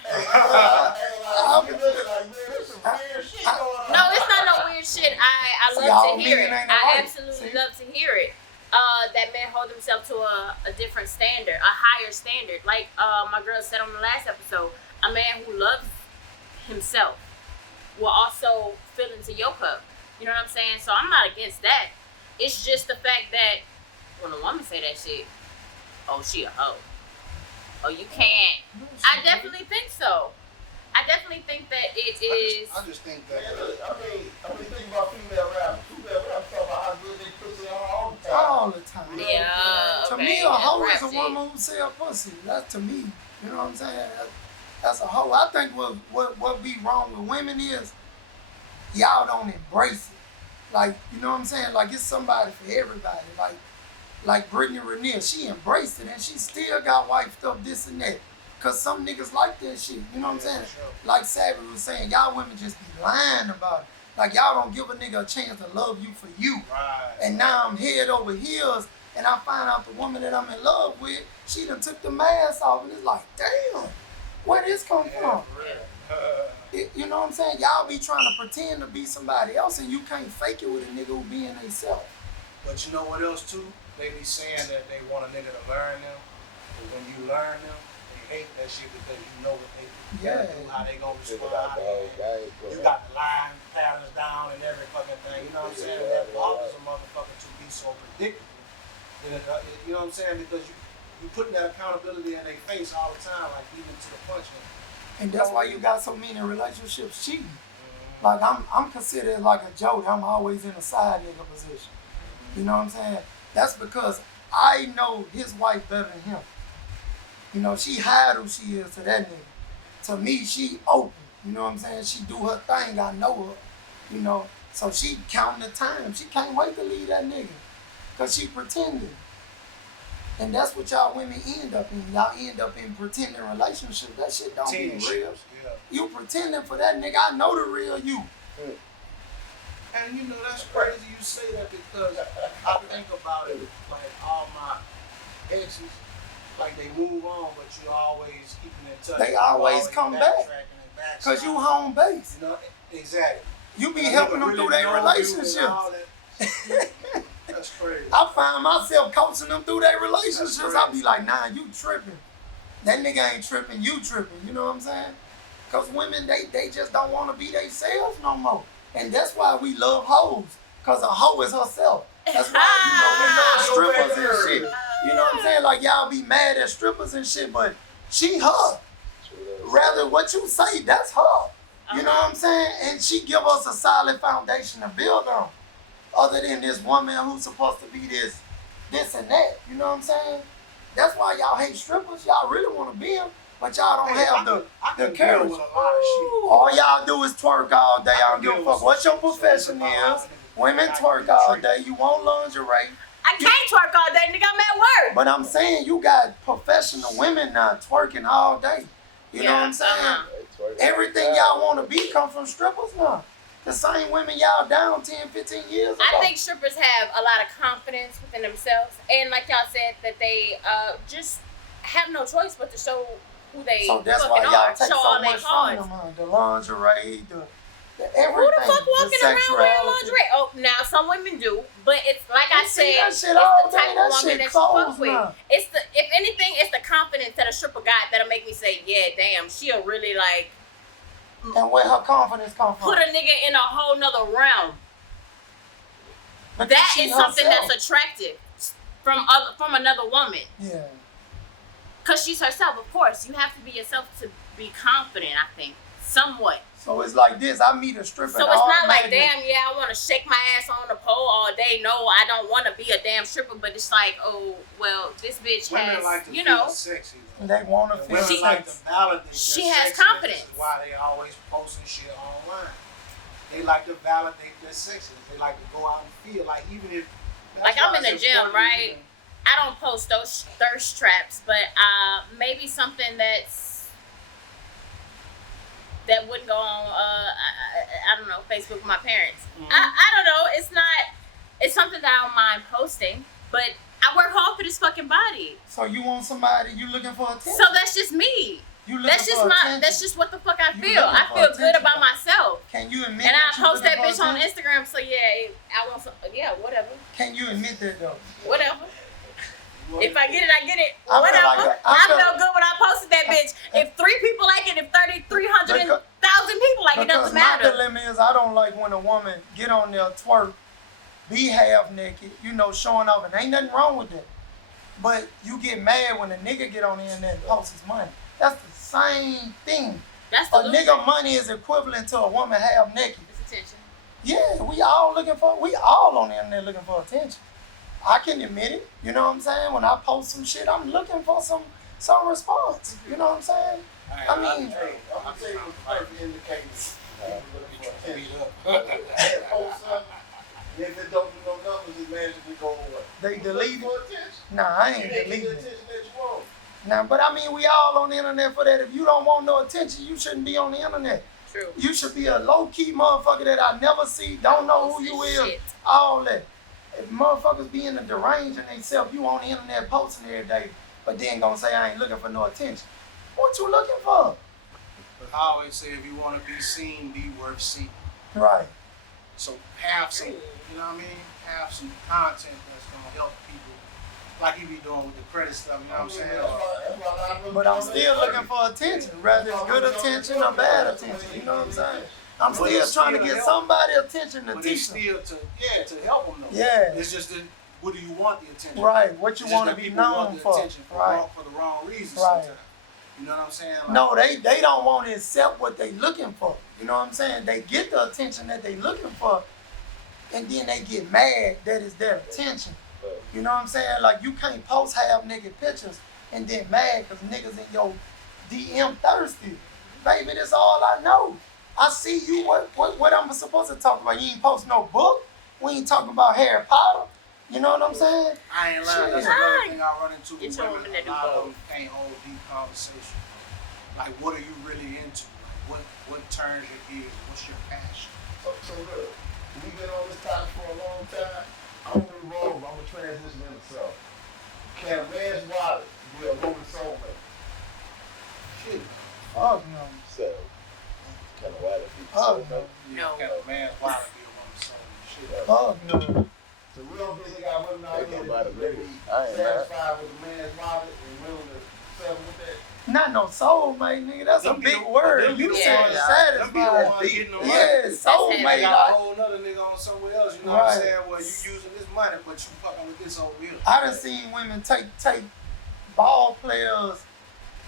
No, it's not no weird shit. I love to hear it. I absolutely love to hear it. That men hold themselves to a different standard, a higher standard. Like my girl said on the last episode, a man who loves himself will also fill into your cup. You know what I'm saying? So I'm not against that. It's just the fact that when a woman say that shit, oh, she a hoe. Oh, you can't. I definitely think so. I definitely think that it is. I just think that. I mean, think about female rappers. Female rappers talk about how good they pussy are All the time. Yeah. To me, a hoe is a woman who sell pussy. That's to me. You know what I'm saying? That's a hoe. I think what be wrong with women is y'all don't embrace it. Like, you know what I'm saying? Like, it's somebody for everybody. Like Brittany Renee, she embraced it and she still got wifed up this and that. Cause some niggas like that shit, you know what I'm saying? Sure. Like Savage was saying, y'all women just be lying about it. Like, y'all don't give a nigga a chance to love you for you. Right. And now I'm head over heels and I find out the woman that I'm in love with, she done took the mask off and it's like, damn, where this come from? You know what I'm saying? Y'all be trying to pretend to be somebody else and you can't fake it with a nigga who being theyself. But you know what else too? They be saying that they want a nigga to learn them. But when you learn them, they hate that shit because you know what they do, how they gonna respond. You got the line patterns down and every fucking thing. You know what I'm saying? That bothers a motherfucker to be so predictable. You know what I'm saying? Because you putting that accountability in their face all the time, like even to the punch. And that's why you got so many relationships cheating. Like I'm considered like a joke. I'm always in a side nigga position. You know what I'm saying? That's because I know his wife better than him. You know, she hide who she is to that nigga. To me, she open. You know what I'm saying? She do her thing. I know her. You know, so she counting the time. She can't wait to leave that nigga. Because she pretending. And that's what y'all women end up in. Y'all end up in pretending relationships. That shit don't be real. Yeah. You pretending for that nigga. I know the real you. And you know, that's crazy you say that because I think about it, like all my exes, like they move on, but you always keeping in touch. They always come back. Because you home base. You know, exactly. You be helping them through their relationships. That's crazy. I find myself coaching them through their relationships. I be like, nah, you tripping. That nigga ain't tripping, you tripping. You know what I'm saying? Because women, they just don't want to be themselves no more. And that's why we love hoes. Because a hoe is herself. That's why, we love strippers and shit. You know what I'm saying? Like, y'all be mad at strippers and shit, but she her. Rather, what you say, that's her. You know what I'm saying? And she give us a solid foundation to build on. Other than this woman who's supposed to be this and that. You know what I'm saying? That's why y'all hate strippers. Y'all really want to be them, but y'all don't have the courage. All y'all do is twerk all day. I don't give a fuck what your profession is. Women twerk all day. You want lingerie. I can't twerk all day, nigga. I'm at work. But I'm saying you got professional women now twerking all day. You know what I'm saying? Everything y'all want to be come from strippers now. The same women y'all down 10, 15 years ago. I think strippers have a lot of confidence within themselves. And like y'all said, that they just have no choice but to show who they so that's why y'all take so much from them. The lingerie, the everything. Who the fuck walking around wearing lingerie? Oh, now some women do, but it's like I said, it's the type of woman that you fuck with. It's the, if anything, it's the confidence that a stripper got that'll make me say, yeah, damn, she'll really like. And where her confidence come from? Put a nigga in a whole nother realm. That is something that's attractive from another woman. Yeah. Cause she's herself, of course. You have to be yourself to be confident, I think. Somewhat. So it's like this, I meet a stripper. So it's not like, damn, yeah, I want to shake my ass on the pole all day. No, I don't want to be a damn stripper, but it's like, oh, well, this bitch women has, like to you know. feel sexy, they want to feel sexy. Like to validate she their has sexiness. confidence. This is why they always posting shit online. They like to validate their sexiness. They like to go out and feel like, even if. Like I'm in the gym, right? I don't post those thirst traps, but maybe something that wouldn't go on, I don't know, Facebook with my parents. Mm-hmm. I don't know. It's something that I don't mind posting, but I work hard for this fucking body. So you want somebody, you looking for attention? So that's just me. That's just what the fuck I feel. I feel good about myself. Can you admit and that? And I post that bitch on Instagram, so yeah, I want some, yeah, whatever. Can you admit that though? Whatever. If I get it, I get it. Whatever. I felt good when I posted that bitch. If 3 people like it, if 300,000 people like it, doesn't matter. My dilemma is I don't like when a woman get on there, twerk, be half naked, you know, showing off, and ain't nothing wrong with that. But you get mad when a nigga get on the internet and post his money. That's the same thing. That's the nigga money is equivalent to a woman half naked. It's attention. Yeah, we all on the internet looking for attention. I can admit it. You know what I'm saying? When I post some shit, I'm looking for some response. Mm-hmm. You know what I'm saying? I mean, I'm gonna tell you what's the perfect indicator. Post something, and if it don't do no numbers, it magically go away. They delete it. Attention. Nah, I ain't deleting the it. attention that you want. Nah, but I mean, we all on the internet for that. If you don't want no attention, you shouldn't be on the internet. True. You should be a low-key motherfucker that I never see, don't know who you is, all that. If motherfuckers be in the deranging themselves, you on the internet posting every day, but then gonna say I ain't looking for no attention. What you looking for? But I always say if you want to be seen, be worth seeing. Right. So have some, you know what I mean? Have some content that's gonna help people. Like you be doing with the credit stuff, you know what I'm saying? But I'm still looking for attention, whether it's good attention or bad attention, you know what I'm saying? I'm still trying to get somebody attention to teach them. To help them though. Yeah. It's just that, what do you want the attention? Right, what you want to be known for. Right. For the wrong reasons right. sometimes. You know what I'm saying? Like, no, they don't want to accept what they looking for. You know what I'm saying? They get the attention that they looking for, and then they get mad that it's their attention. You know what I'm saying? Like, you can't post half naked pictures and then mad because niggas in your DM thirsty. Baby, that's all I know. I see you, what I'm supposed to talk about. You ain't post no book. We ain't talking about Harry Potter. You know what I'm saying? I ain't lying. That's another thing I run into Get with your women. woman that A do lot of both. them can't hold deep conversation. Like, what are you really into? Like, what turns your gears? What's your passion? So look, we've been on this topic for a long time. I'm gonna be wrong, but I'm gonna transition into something. Can a man's wallet be a woman's soulmate? Shit. Fuck no. So, kind of why the people Oh, so No. Can a man's wallet be a woman's soulmate? Shit. Fuck no. So we don't think they got women out They here go by the that be niggas. I ain't mad. satisfied with the man's wallet and willing to settle with that. Not no soulmate, nigga. That's a Them be big the- word. them be You the saying ones- satisfied. them be the ones getting the money. Yeah, They soulmate. got a Like, whole nother nigga on somewhere else, you know what I'm Right. saying? Well, you using this money, but you fucking with this over here. I done seen women take ball players.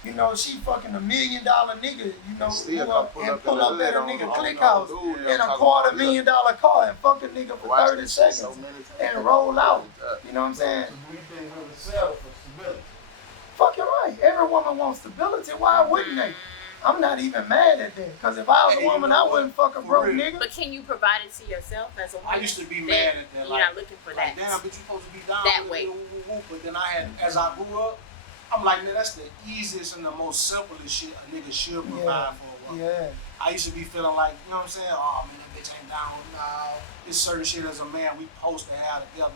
You know, she fucking $1 million nigga. You know, Still who up pull and up pull in up the at a hood nigga on click no house dude, in they'll a talk $250 about million car and fuck a nigga for Watch 30 this shit seconds so many times. and roll out. You know what I'm saying? So do we think women settle for stability? Fucking right. Every woman wants stability. Why wouldn't they? I'm not even mad at that. Because if I was a Hey, you woman, know I what? wouldn't fuck a For broke real. nigga. But can you provide it to yourself as a woman? I used to be mad at that. You're not looking for like, that. damn, but you supposed to be down That with way. it, woo, woo, woo. But then I had, as I grew up, I'm like, man, that's the easiest and the most simplest shit a nigga should provide for a woman. Yeah. I used to be feeling like, you know what I'm saying? Oh man, that bitch ain't down. No, it's certain shit as a man we supposed to have together.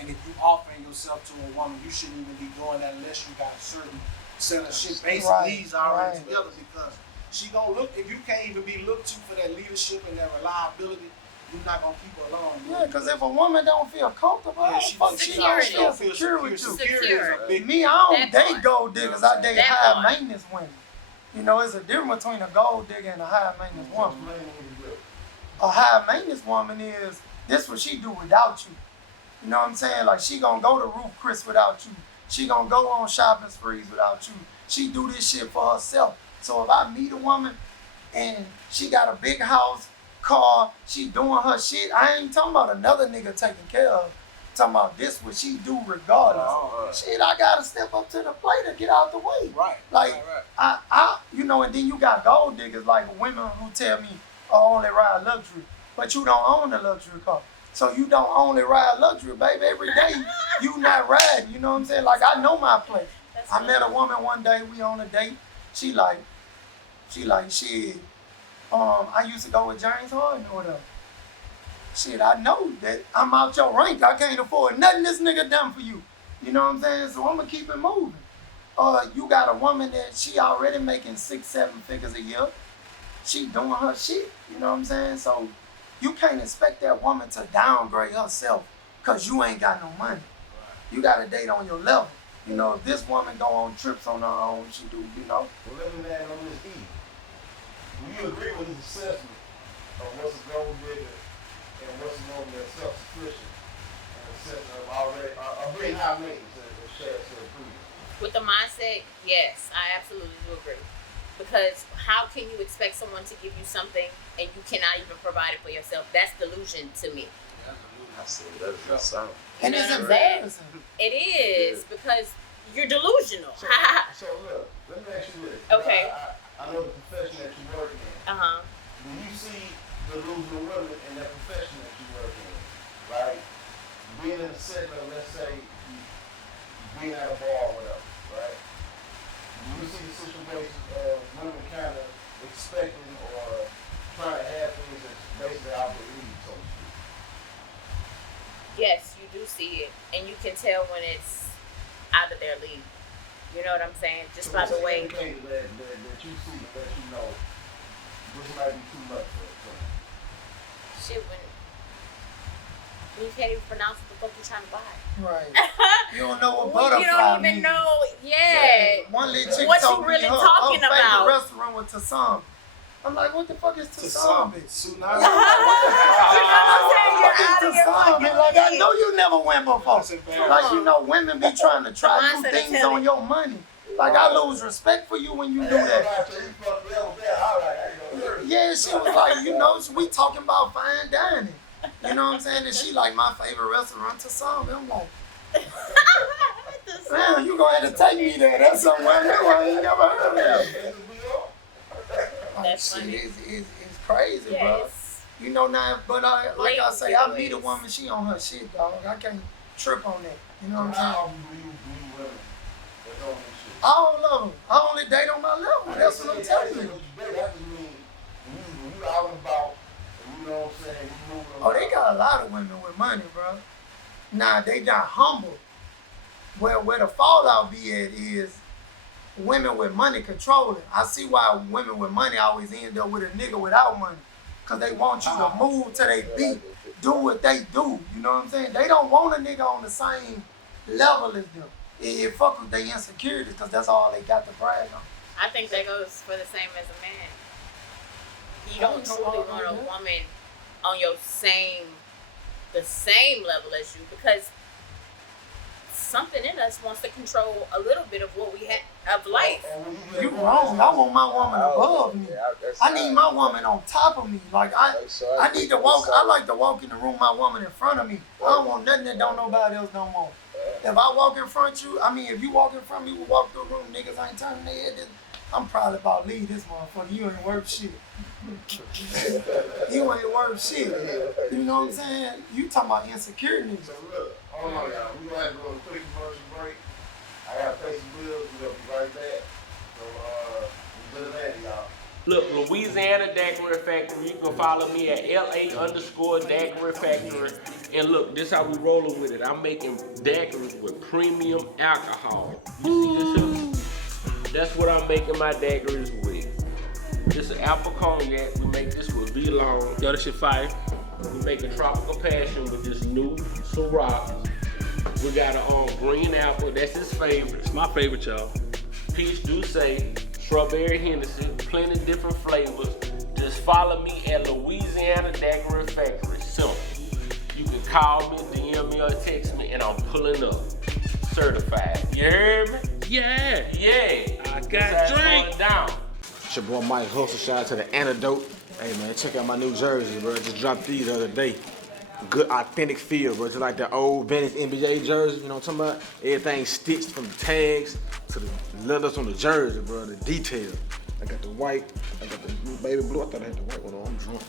And if you offering yourself to a woman, you shouldn't even be doing that unless you got a certain set of shit basic Right, needs already right. together. Because she gonna look, if you can't even be looked to for that leadership and that reliability, you're not gonna keep her alone. Yeah, because if a woman don't feel comfortable, Yeah, she don't Security. feel secure with you. Security is a big Me, I don't That date part. gold diggers. I date That high part. maintenance women. You know, it's a difference between a gold digger and a high maintenance woman. A high maintenance woman is this what she do without you. You know what I'm saying? Like she gonna go to Ruth Chris without you. She gonna go on shopping sprees without you. She do this shit for herself. So if I meet a woman and she got a big house, car, she doing her shit, I ain't talking about another nigga taking care of. I'm talking about this what she do regardless. Shit, I gotta step up to the plate and get out the way. Right. Like right. I you know, and then you got gold diggers like women who tell me, oh, only ride luxury, but you don't own the luxury car. So you don't only ride luxury, baby. Every day you not riding. You know what I'm saying? Like I know my place. I met a woman one day. We on a date. She like shit. I used to go with James Harden or whatever. Shit, I know that I'm out your rank. I can't afford nothing this nigga done for you. You know what I'm saying? So I'm gonna keep it moving. You got a woman that she already making 6-7 figures a year. She doing her shit. You know what I'm saying? So you can't expect that woman to downgrade herself because you ain't got no money. You got to date on your level. You know, if this woman go on trips on her own, she do, you know. Well, let me land on this E. Do you agree with his assessment of what's a gold digger and what's a woman that's self-sufficient and assessment of already a very high maintenance as Chad said previously? With the mindset, yes, I absolutely do agree. Because how can you expect someone to give you something and you cannot even provide it for yourself? That's delusion to me. I see that's good sound. And You it's know what I'm saying? embarrassing. It is because you're delusional. So look, let me ask you this. Okay. I know the profession that you work in. Uh-huh. Do you see delusional women in that profession that you work in? Like being in a setting of, let's say, being at a bar or whatever, right? Do you see the situation of women kind of expecting or trying to have things that's basically out their league, so to speak? Yes, you do see it. And you can tell when it's out of their league. You know what I'm saying? Just by the way. That you see, that you know, this might be too much for them. Shit, when you can't even pronounce what the fuck you're trying to buy. Right. You don't know what Well, butterfly you don't even means. know, yeah. One little chick What told you me really her talking favorite about? restaurant was Tasam. I'm like, what the fuck is Tasam? Tsunami. You know what I'm saying? You're out of your Tasam? fucking Like, I league. know you never went before. That's embarrassing. Like, you know, women be trying to try Come on, new so they things tell on it. your money. Like, I lose respect for you when you do that. Yeah, she was like, you know, we talking about fine dining. You know what I'm saying? And she like, my favorite restaurant to some, it won't. Man, you gonna have to take me there. That's somewhere new I ain't never heard of. That's Shit, funny. it's crazy, Yeah, bro. it's You know now, but like I say, I meet a ways. woman, she on her shit, dog. I can't trip on that. You know what I'm saying? I don't love them. I only date on my level. That's what I'm telling you. Oh, they got a lot of women with money, bro. Nah, they not humble. Where the fallout be at is women with money controlling. I see why women with money always end up with a nigga without money. Because they want you to move to their beat, do what they do. You know what I'm saying? They don't want a nigga on the same level as them. It fuck with their insecurities because that's all they got to brag on. I think that goes for the same as a man. You don't truly want a woman on your the same level as you, because something in us wants to control a little bit of what we have of life. You wrong. I want my woman above me. I need my woman on top of me. Like I need to walk. I like to walk in the room, my woman in front of me. I don't want nothing that don't nobody else no more. If I walk in front of you, I mean, if you walk in front of me, we walk through the room, niggas ain't turning their head. I'm probably about to leave this motherfucker. You ain't worth shit. You ain't worth shit. You know what I'm saying? You talking about insecurities. So look, hold on, y'all. We gonna have to go to a quick commercial break. I gotta pay some bills. We're gonna be right back. So we good at it, y'all. Look, Louisiana Daiquiri Factory. You can follow me at LA_Daiquiri Factory. And look, this how we rolling with it. I'm making daiquiris with premium alcohol. You see this here? That's what I'm making my daiquiris with. This is apple cognac. We make this with V-Long. Yo, this shit fire. We make a tropical passion with this new Ciroc. We got a green apple. That's his favorite. It's my favorite, y'all. Peach Douce, strawberry Hennessy, plenty different flavors. Just follow me at Louisiana Daiquiri Factory. Simple. You can call me, DM me, or text me, and I'm pulling up. Certified. You heard me? Yeah. Yeah. I got drink. Down. It's your boy Mike Hustle. Shout out to the Antidote. Hey man, check out my new jersey, bro. Just dropped these the other day. Good authentic feel, bro. Just like the old vintage NBA jersey, you know what I'm talking about? Everything stitched from the tags to the letters on the jersey, bro. The detail. I got the white, I got the baby blue. I thought I had the white one on. I'm drunk.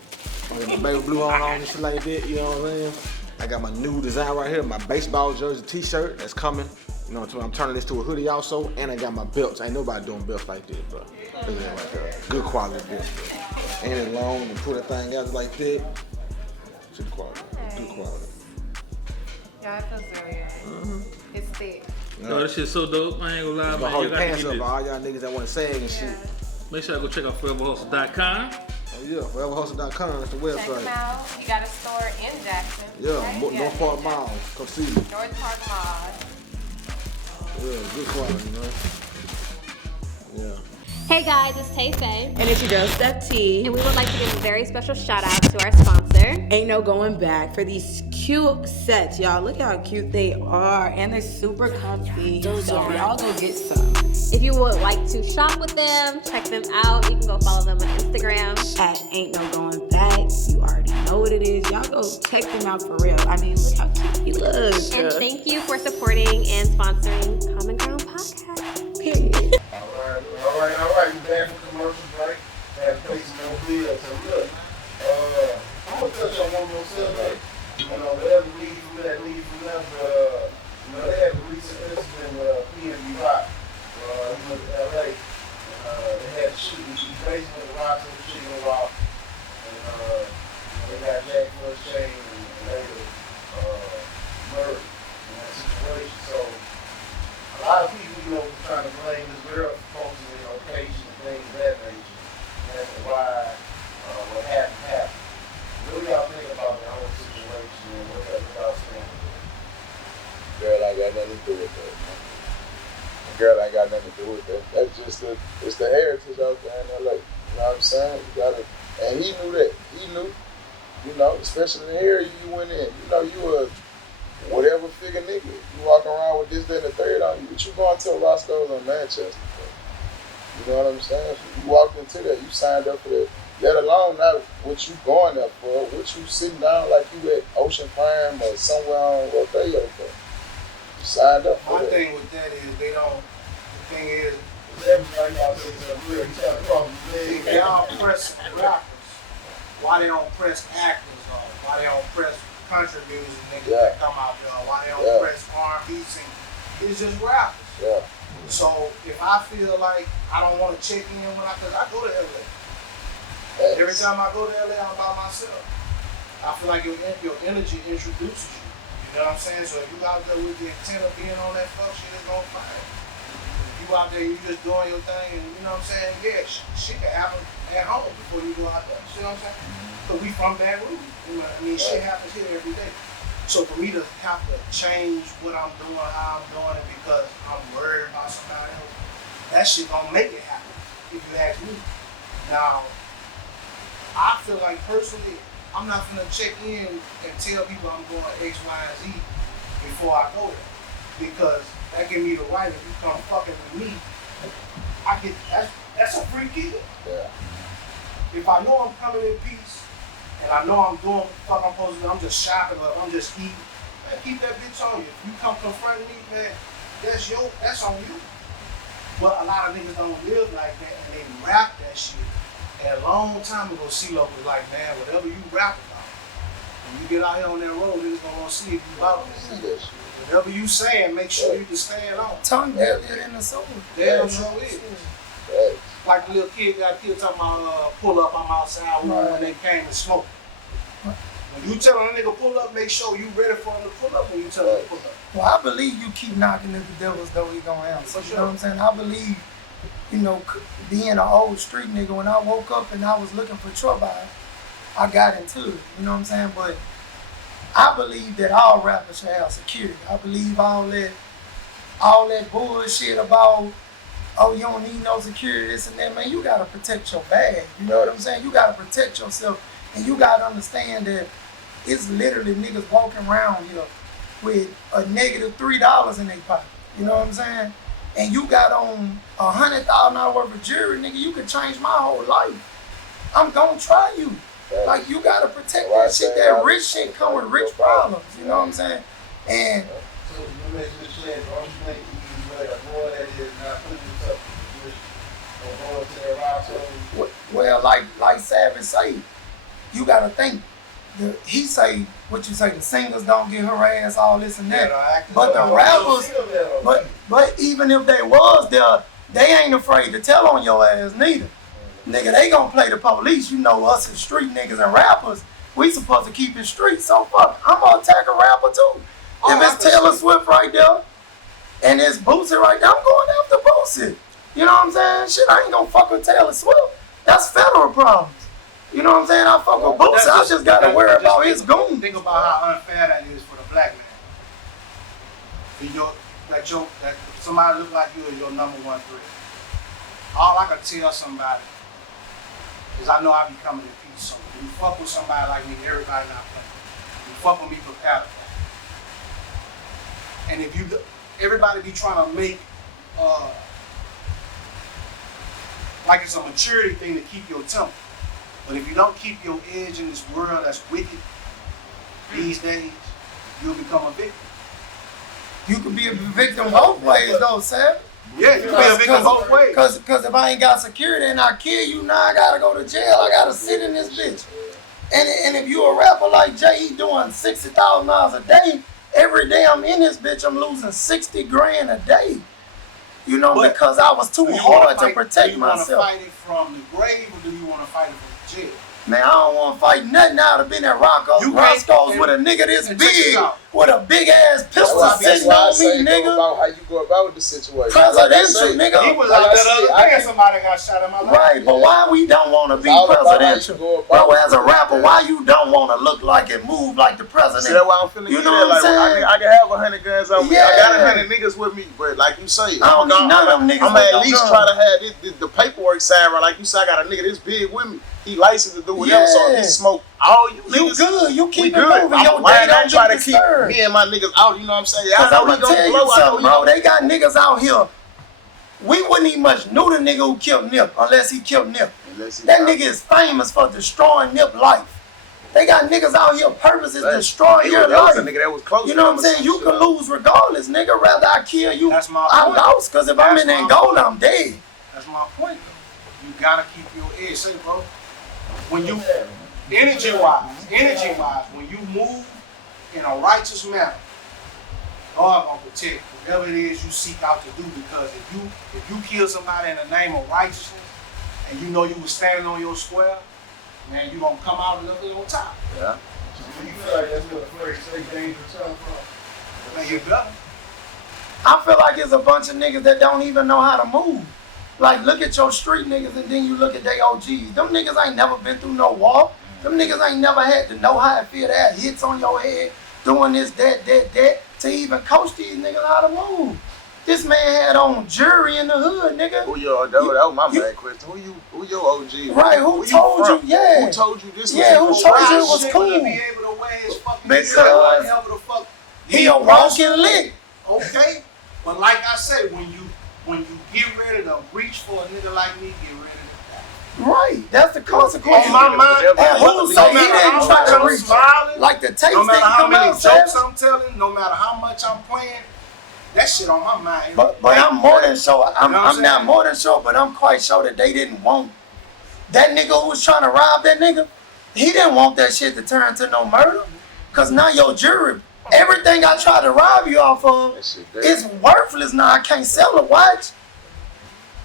I got my baby blue on and shit like that, you know what I'm saying? I got my new design right here, my baseball jersey t-shirt that's coming. You know what I'm saying? I'm turning this to a hoodie also, and I got my belts. Ain't nobody doing belts like this, bro. Look at that right there. Good quality belts, bro. Ain't it long and put that thing out like that. Good quality. Good quality. Yeah, it feels so good. It's thick. Yo, this shit so dope. I ain't gonna lie, man. Hold You your gotta pants get up, this. all y'all niggas that want to sag and shit. Make sure I go check out foreverhustle.com. Oh yeah, foreverhustle.com. That's the website. Check them out. You got a store in Jackson. Yeah, right? North Park Mall. Come see me. North Park Mall. Yeah, good quality, man. Yeah. Hey guys, it's Tay Faye. And it's your girl, Steph T. And we would like to give a very special shout out to our sponsor. Ain't no going back for these cute sets, y'all. Look how cute they are. And they're super comfy. So y'all go get some. If you would like to shop with them, check them out. You can go follow them on Instagram. At Ain't No Going Back. You already know what it is. Y'all go check them out for real. I mean, look how cute he looks. And thank you for supporting and sponsoring Common Ground Podcast. Period. All right. We back from commercial break. Have to pay some more bills. So look, I'm gonna touch on one more subject. You know, whatever leads from that, but you know, they had a recent incident with PNB Rock. He went to LA. They had to shoot. He basically rocked him, shooting a rock, and they got jacked for his chain and later murdered in that situation. So a lot of people, you know, were trying to blame this girl for posting in location and things of that nature. And that's why what happened. What do y'all think about the whole situation and what y'all saying? Girl, I got nothing to do with that, man. Girl, I got nothing to do with that. That's just it's the heritage out there in LA. You know what I'm saying? You gotta, and he knew that. He knew, you know, especially in the area you went in. You know, you a whatever figure nigga. You walking around with this, that, and the third on you. What you going to a Roscoe's in Manchester for? You know what I'm saying? So you walked into that, you signed up for that. Let alone not what you going there for, what you sitting down like you at Ocean Prime or somewhere on Rodeo for. You signed up for My that. thing with that is they don't, the thing is, Everybody else is a real tough if y'all press rappers, why they don't press actors or why they don't press country music niggas that come out there, or why they don't press R&B singers. It's just rappers. Yeah. So if I feel like I don't want to check in because I go to LA. Every time I go to LA, I'm by myself. I feel like your energy introduces you. You know what I'm saying? So if you out there with the intent of being on that fuck shit, it's gonna find you out there, you just doing your thing, and you know what I'm saying? Yeah, shit can happen at home before you go out there. You know what I'm saying? Because we from Baton Rouge. You know what I mean? Shit happens here every day. So for me to have to change what I'm doing, how I'm doing it because I'm worried about somebody else, that shit gonna make it happen, if you ask me. Now, I feel like personally, I'm not gonna check in and tell people I'm going X, Y, and Z before I go there. Because that give me the right, if you come fucking with me, I get, that's a free kill. Yeah. If I know I'm coming in peace, and I know I'm doing what the fuck I'm supposed to do, I'm just shopping or I'm just eating, man, keep that bitch on you. If you come confront me, man, that's on you. But a lot of niggas don't live like that and they rap that shit. And a long time ago, CeeLo was like, man, whatever you rap about, when you get out here on that road, niggas gonna want to see if you about that shit. Whatever you saying, make sure you can stand on. Tongue deadlier than the soul. Damn sure is. Like the little kid got killed talking about pull up, I'm outside when they came and smoked. When you tell a nigga pull up, make sure you ready for him to pull up when you tell him to pull up. Well, I believe you keep knocking at the devil's door, he gonna answer. You know what I'm saying? I believe, you know, being an old street nigga, when I woke up and I was looking for trouble, I got into it. You know what I'm saying? But I believe that all rappers should have security. I believe all that bullshit about, oh, you don't need no security, this and that, man, you gotta protect your bag. You know what I'm saying? You gotta protect yourself, and you gotta understand that it's literally niggas walking around here with a -$3 in their pocket. You know what I'm saying? And you got on $100,000 worth of jewelry, nigga, you could change my whole life. I'm gonna try you. Like, you gotta protect that shit. That rich shit come with rich problems. You know what I'm saying? And so you mentioned the shit, don't you think you can like a boy that is not putting himself in a position or going to their route? well, like Savage say, you gotta think. He say, what you say, the singers don't get harassed, all this and that. But the rappers, but even if they was there, they ain't afraid to tell on your ass neither. Nigga, they gonna play the police. You know us as street niggas and rappers, we supposed to keep it street. So fuck, I'm gonna attack a rapper too. If it's Taylor Swift right there, and it's Boosie right there, I'm going after Boosie. You know what I'm saying? Shit, I ain't gonna fuck with Taylor Swift. That's federal problems. You know what I'm saying? I fuck with Boosie, I just gotta worry about his goon. Think about how unfair that is for the black man. That somebody look like you is your number one threat. All I can tell somebody is I know I be coming in peace. So when you fuck with somebody like me, everybody not playing. You fuck with me, prepare to play. And if everybody be trying to make like it's a maturity thing to keep your temper. But if you don't keep your edge in this world that's wicked these days, you'll become a victim. You can be a victim both ways though, Sam. Yeah, you can be a victim both ways. Cause if I ain't got security and I kill you, now I gotta go to jail. I gotta sit in this bitch. And if you a rapper like Jay, he doing $60,000 a day. Every day I'm in this bitch, I'm losing $60 grand a day. You know, because I was too hard to protect myself. Do you want to fight it from the grave or do you want to fight it from jail? Man, I don't want to fight nothing. I would have been at Roscoe's with a nigga this big, with a big ass pistol sitting on me, nigga. About how you go about the situation. Presidential, nigga. He was out there the other day, somebody got shot in my life. Right, but why we don't want to be presidential? Bro, as a rapper, why you don't want to look like and move like the president? See, that's why I'm feeling you know what I'm saying? I can have 100 guns on me. I got 100 niggas with me, but like you say, I don't need none of them niggas. I'm at least trying to have the paperwork signed right. Like you said, I got a nigga this big with me. he licensed to do whatever. So if he smoke all you niggas, good. You keep it good. moving. Your day don't try get to keep disturbed. me and my niggas out. You know what I'm saying? Cause I'm gonna tell you something, bro. They got niggas out here. We wouldn't even much know the nigga who killed Nip unless he killed Nip. That nigga is famous for destroying Nip life. They got niggas out here purpose is destroying your life. Nigga that was close. You know what I'm saying? You can lose regardless, nigga. Rather I kill you, I lost. Cause if I'm in Angola, I'm dead. That's my point, though. You gotta keep your edge. Say, bro, when you energy-wise, when you move in a righteous manner, God gonna protect whatever it is you seek out to do. Because if you kill somebody in the name of righteousness, and you know you was standing on your square, man, you gonna come out a little bit on top. Yeah. So you feel like that's what the first six days are talking about? Man, you better. I feel like it's a bunch of niggas that don't even know how to move. Like, look at your street niggas and then you look at they OGs. Them niggas ain't never been through no war. Them niggas ain't never had to know how it feel to have hits on your head, doing this, that, to even coach these niggas how to move. This man had on jury in the hood, nigga. That was my main question. Who your OG? Right, who told you? Yeah. Who told you this was who told you it was cool? Be able to wear his fucking Because he a walking lick. Okay, but like I said, when you get ready to reach for a nigga like me, get ready to die. Right, that's the consequence. On my mind, and who say he didn't try to reach? Like the tapes no matter didn't how come many out, jokes I'm telling, no matter how much I'm playing, that shit on my mind. But I'm more than sure. I'm not more than sure, but I'm quite sure that they didn't want that nigga who was trying to rob that nigga. He didn't want that shit to turn to no murder. Cause now your jury, everything I tried to rob you off of is worthless now. I can't sell a watch.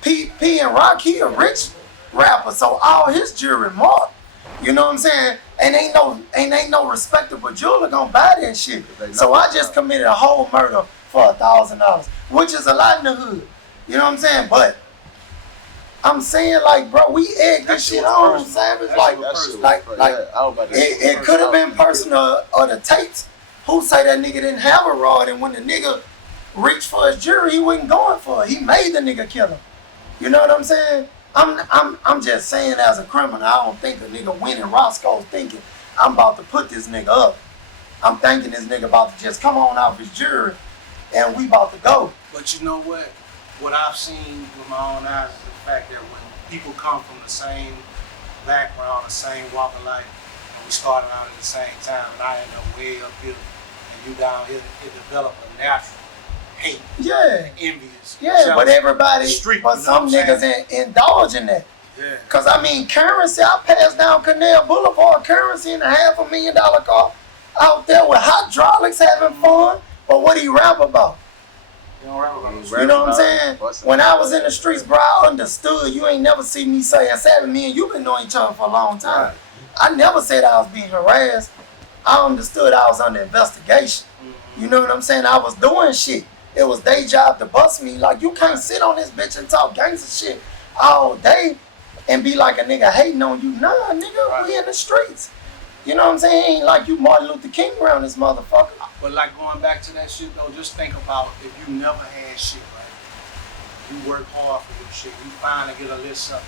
P and Rock, he a rich rapper, so all his jewelry marked. You know what I'm saying? And ain't no respectable jeweler gonna buy that shit. So I just committed a whole murder for $1,000, which is a lot in the hood. You know what I'm saying? But I'm saying, like, bro, we egg this shit on, Savage. It could have been personal or the tapes. Who say that nigga didn't have a rod, and when the nigga reached for his jury, he wasn't going for it. He made the nigga kill him. You know what I'm saying? I'm just saying, as a criminal, I don't think a nigga winning Roscoe's thinking I'm about to put this nigga up. I'm thinking this nigga about to just come on off his jury and we about to go. But you know what? What I've seen with my own eyes is the fact that when people come from the same background, the same walk of life, and we started out at the same time, and I end up way up here, and you down here, it develop a natural hate. Yeah. Envious. Yeah, jealous, but everybody, street, but some niggas indulge in that. Yeah. Cause I mean, currency, I passed down Canal Boulevard, currency in a $500,000 car out there with hydraulics having fun. But what he rap about? You don't rap about You know what I'm saying? When I was in the streets, bro, I understood. You ain't never see me say, and Savage, me and you been knowing each other for a long time. Right. I never said I was being harassed. I understood I was under investigation. You know what I'm saying? I was doing shit. It was their job to bust me. Like, you can't sit on this bitch and talk gangster shit all day and be like a nigga hating on you. Nah, nigga, we in the streets. You know what I'm saying? Ain't like you Martin Luther King around this motherfucker. But like going back to that shit though, just think about if you never had shit, right? You work hard for your shit. You finally get a little something.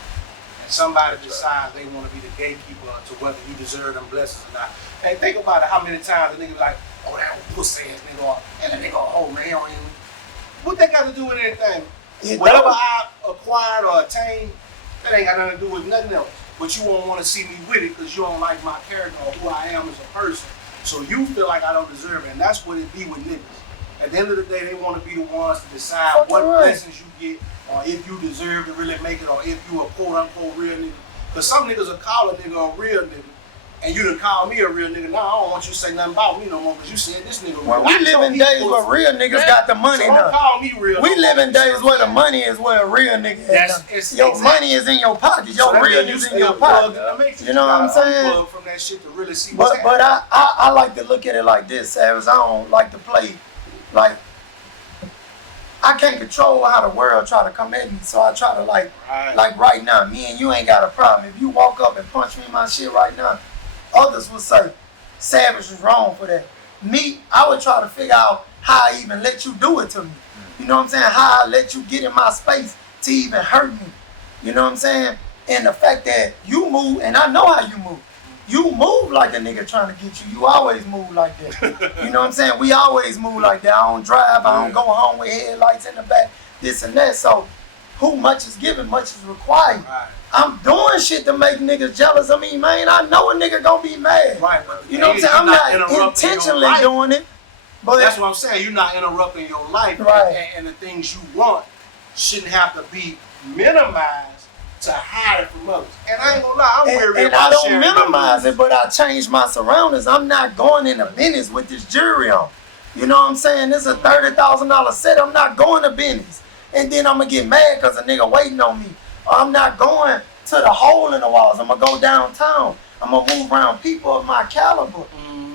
And somebody decides they want to be the gatekeeper to whether you deserve them blessings or not. Hey, think about it, how many times the nigga be like, oh, that pussy ass nigga, or and the nigga, oh man, he don't even. What they got to do with anything? Whatever I acquired or attained, that ain't got nothing to do with nothing else. But you won't want to see me with it because you don't like my character or who I am as a person. So you feel like I don't deserve it. And that's what it be with niggas. At the end of the day, they want to be the ones to decide what blessings you get or if you deserve to really make it or if you a quote-unquote real nigga. Because some niggas will call a nigga a real nigga. And you done call me a real nigga. Now I don't want you to say nothing about me no more because you said this nigga real. Well, we live in days where real niggas got the money now. Don't call me real. We live in days where the money is where a real nigga is. Your money is in your pocket. Your real is in your pocket. You know what I'm saying? From that shit to really see but I like to look at it like this, Savage. I don't like to play like I can't control how the world try to come at me, so I try to like right now, me and you ain't got a problem. If you walk up and punch me in my shit right now, others would say, Savage was wrong for that. Me, I would try to figure out how I even let you do it to me. You know what I'm saying? How I let you get in my space to even hurt me. You know what I'm saying? And the fact that you move, and I know how you move. You move like a nigga trying to get you. You always move like that. You know what I'm saying? We always move like that. I don't drive. I don't go home with headlights in the back, this and that. So, who much is given, much is required. Right. I'm doing shit to make niggas jealous of me, man. I know a nigga gonna be mad. Right, but you know what I'm saying? I'm not intentionally doing it. But that's what I'm saying. You're not interrupting your life. Right. And the things you want shouldn't have to be minimized to hide it from others. And I ain't gonna lie, I'm weary and about I don't sharing minimize it, but I change my surroundings. I'm not going into business with this jewelry on. You know what I'm saying? This is a $30,000 set. I'm not going to business. And then I'm going to get mad because a nigga waiting on me. Or I'm not going to the hole in the walls. I'm going to go downtown. I'm going to move around people of my caliber.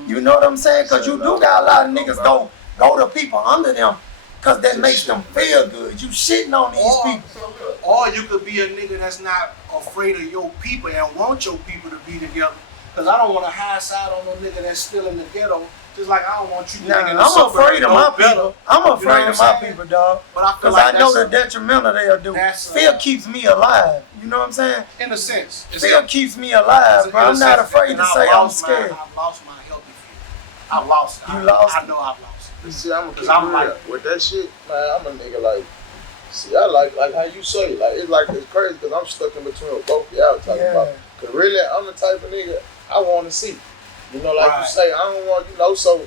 You know what I'm saying? Because you do got a lot of niggas go to people under them because that makes them feel good. You shitting on these people. Or you could be a nigga that's not afraid of your people and want your people to be together. Because I don't want to high side on no nigga that's still in the ghetto. Just like I don't want you nigga in the I'm afraid of my better. people. I'm afraid of my people, dog. Because I know the detrimental they'll do. Fear keeps me alive. You know what I'm saying? In a sense. Fear keeps me alive, bro. I'm not afraid to say I'm scared. I've lost my healthy fear. I've lost it. You lost it? I know I've lost it. See, I'm like, with that shit, man, I'm a nigga like, see, I like how you say, it's crazy because I'm stuck in between both y'all talking about. Because really, I'm the type of nigga I want to see. You know, like you say, I don't want, so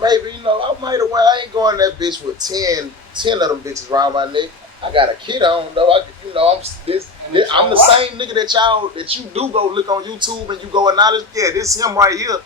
maybe, I might have I ain't going that bitch with 10 of them bitches around my neck. I got a kid on, though. I'm the same nigga that you do go look on YouTube and you go acknowledge, yeah, this him right here.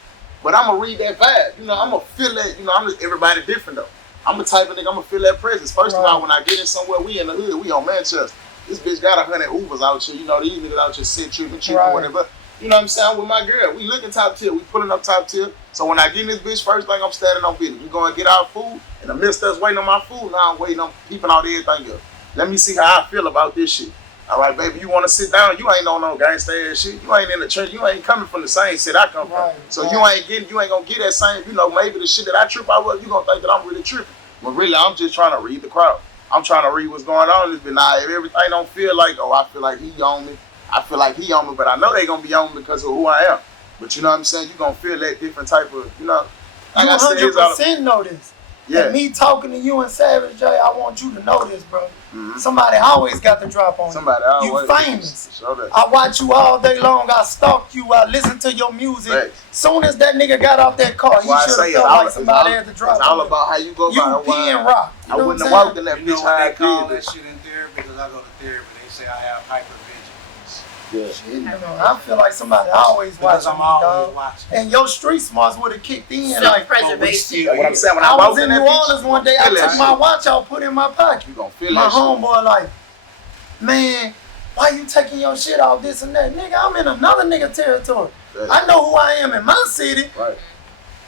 But I'm going to read that vibe. I'm going to feel that, everybody different, though. I'm the type of nigga, I'm going to feel that presence. First of all, when I get in somewhere, we in the hood, we on Manchester. This bitch got 100 Ubers out here. These niggas out here sit tripping, or whatever. You know what I'm saying? With my girl, we looking top tier. We pulling up top tier. So when I get in this bitch, first thing I'm standing on business. We going to get our food. In the midst of us waiting on my food, now I'm waiting on peeping out everything else. Let me see how I feel about this shit. All right, baby, you want to sit down? You ain't on no gangsta ass shit. You ain't in the church. You ain't coming from the same shit I come from. So you ain't gonna get that same, maybe the shit that I trip out with, you gonna think that I'm really tripping. But really, I'm just trying to read the crowd. I'm trying to read what's going on. It's been if everything don't feel like, I feel like he on me. I feel like he on me, but I know they gonna be on me because of who I am. But you know what I'm saying? You gonna feel that different type of, like you 100% know this. Yeah. And me talking to you and Savage Jay, I want you to know this, bro. Mm-hmm. Somebody always got the drop on you. You famous. I watch you all day long. I stalk you. I listen to your music. Right. Soon as that nigga got off that car, he should have felt like somebody had the drop. It's all about how you go about it. You P and rock. I wouldn't have walked in that bitch how I call that shit in therapy because I go to therapy. They say I have hypervigilance. Yeah. I feel like somebody always watching me, dog. And your street smarts would have kicked in. Self-preservation. What I'm saying, when I was in New Orleans one day, I took my watch out, put it in my pocket. You gonna feel my that homeboy like, man, why you taking your shit off this and that? Nigga, I'm in another nigga territory. Right. I know who I am in my city. Right.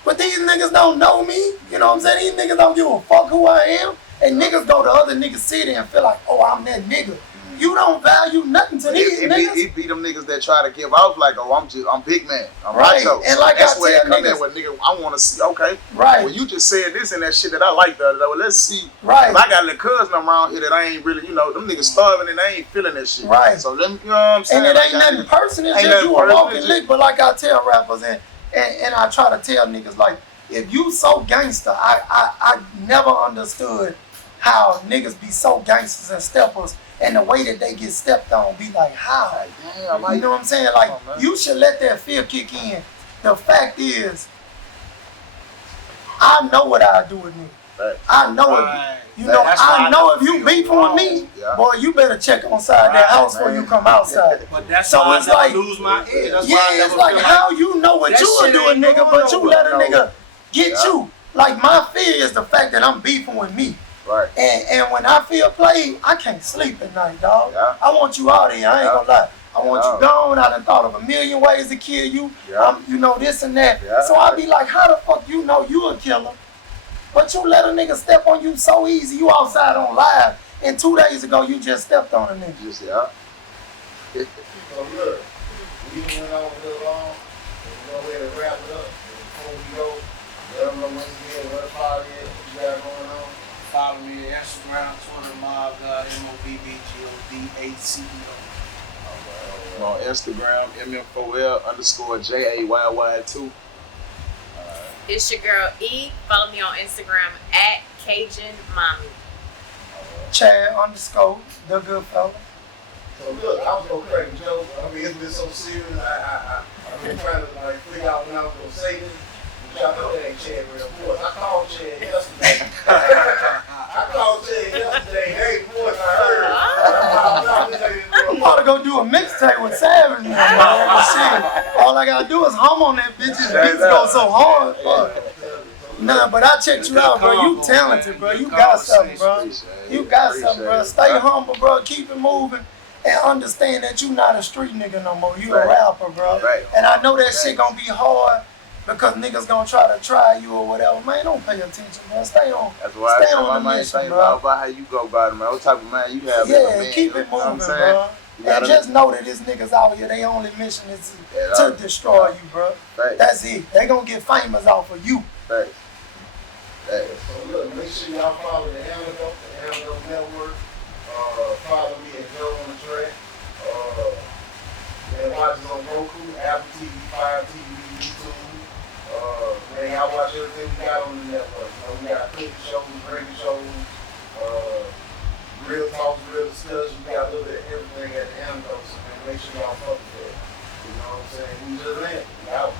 But these niggas don't know me. You know what I'm saying? These niggas don't give a fuck who I am. And niggas go to other niggas' city and feel like, oh, I'm that nigga. You don't value nothing to these niggas. It be them niggas that try to give off like, oh, I'm big man. I'm right. macho. And like that's I where it tell come in niggas, with nigga, I want to see, okay. Right. Well, you just said this and that shit that I like the other day. Well, let's see. Right. I got a little cousin around here that I ain't really, them niggas starving and they ain't feeling that shit. Right. So them, you know what I'm saying? And it ain't nothing personal. It's just you a walking lick. But like I tell rappers and I try to tell niggas, like, if you so gangster, I never understood how niggas be so gangsters and steppers and the way that they get stepped on be like, how? You know what I'm saying? Like, you should let that fear kick in. The fact is, I know what I do with me. Right. I know it. If you beefing with me, boy, you better check inside that house before you come outside. But that's why I never lose my edge. That's why I never it's like how you know what you are doing, nigga, but you let a nigga get you. Like, my fear is the fact that I'm beefing with me. Right. And when I feel played, I can't sleep at night, dog. Yeah. I want you out of here. I ain't gonna lie. I want you gone. I done thought of a million ways to kill you. Yeah. This and that. Yeah. So I be like, how the fuck you know you a killer? But you let a nigga step on you so easy. You outside on live. And 2 days ago, you just stepped on a nigga. Just, So look, we went on a little long. We're going to go ahead and wrap it up. Before we go, let them know once again what the party is, what you got going on. Follow me on Instagram, Twitter, Mobbgod, MOBBGODACEO. on Instagram, MM4L_Jay2. It's your girl E. Follow me on Instagram at Cajun Mommy. Chad _Tha Goodfella. So look, I was gonna crack a joke. I mean, it's been so serious. I've been trying to like figure out when I was gonna say this. But y'all know that ain't Chad real voice. I called Chad yesterday. Hey, voice, I heard. I'm about to go do a mixtape with Savage now, man. Shit. All I gotta do is hum on that bitch. His beats go so hard. Fuck. Nah, but I checked you out, bro. You talented, bro. You got something, bro. You got something, bro. Stay humble, bro. Keep it moving. And understand that you not a street nigga no more. You a rapper, bro. And I know that shit gonna be hard because niggas gonna try to try you or whatever. Man, don't pay attention, bro. Stay on. That's why I tell my man, think about how you go about it, man. What type of man you have? Yeah, keep it moving, bro. And just know that these niggas out here, their only mission is to destroy you, bro. That's it. They gonna get famous off of you. So look, make sure y'all follow the Antidote Network. Follow me at Joe on the Track. And watch us on Roku, Apple TV, Fire TV, YouTube. Man, y'all watch everything we got on the network. We got cooking shows, drinking shows, real talks, real discussions. We got a little bit of everything at the Antidote. So man, make sure y'all fuck with that. You know what I'm saying? We just landed. We out.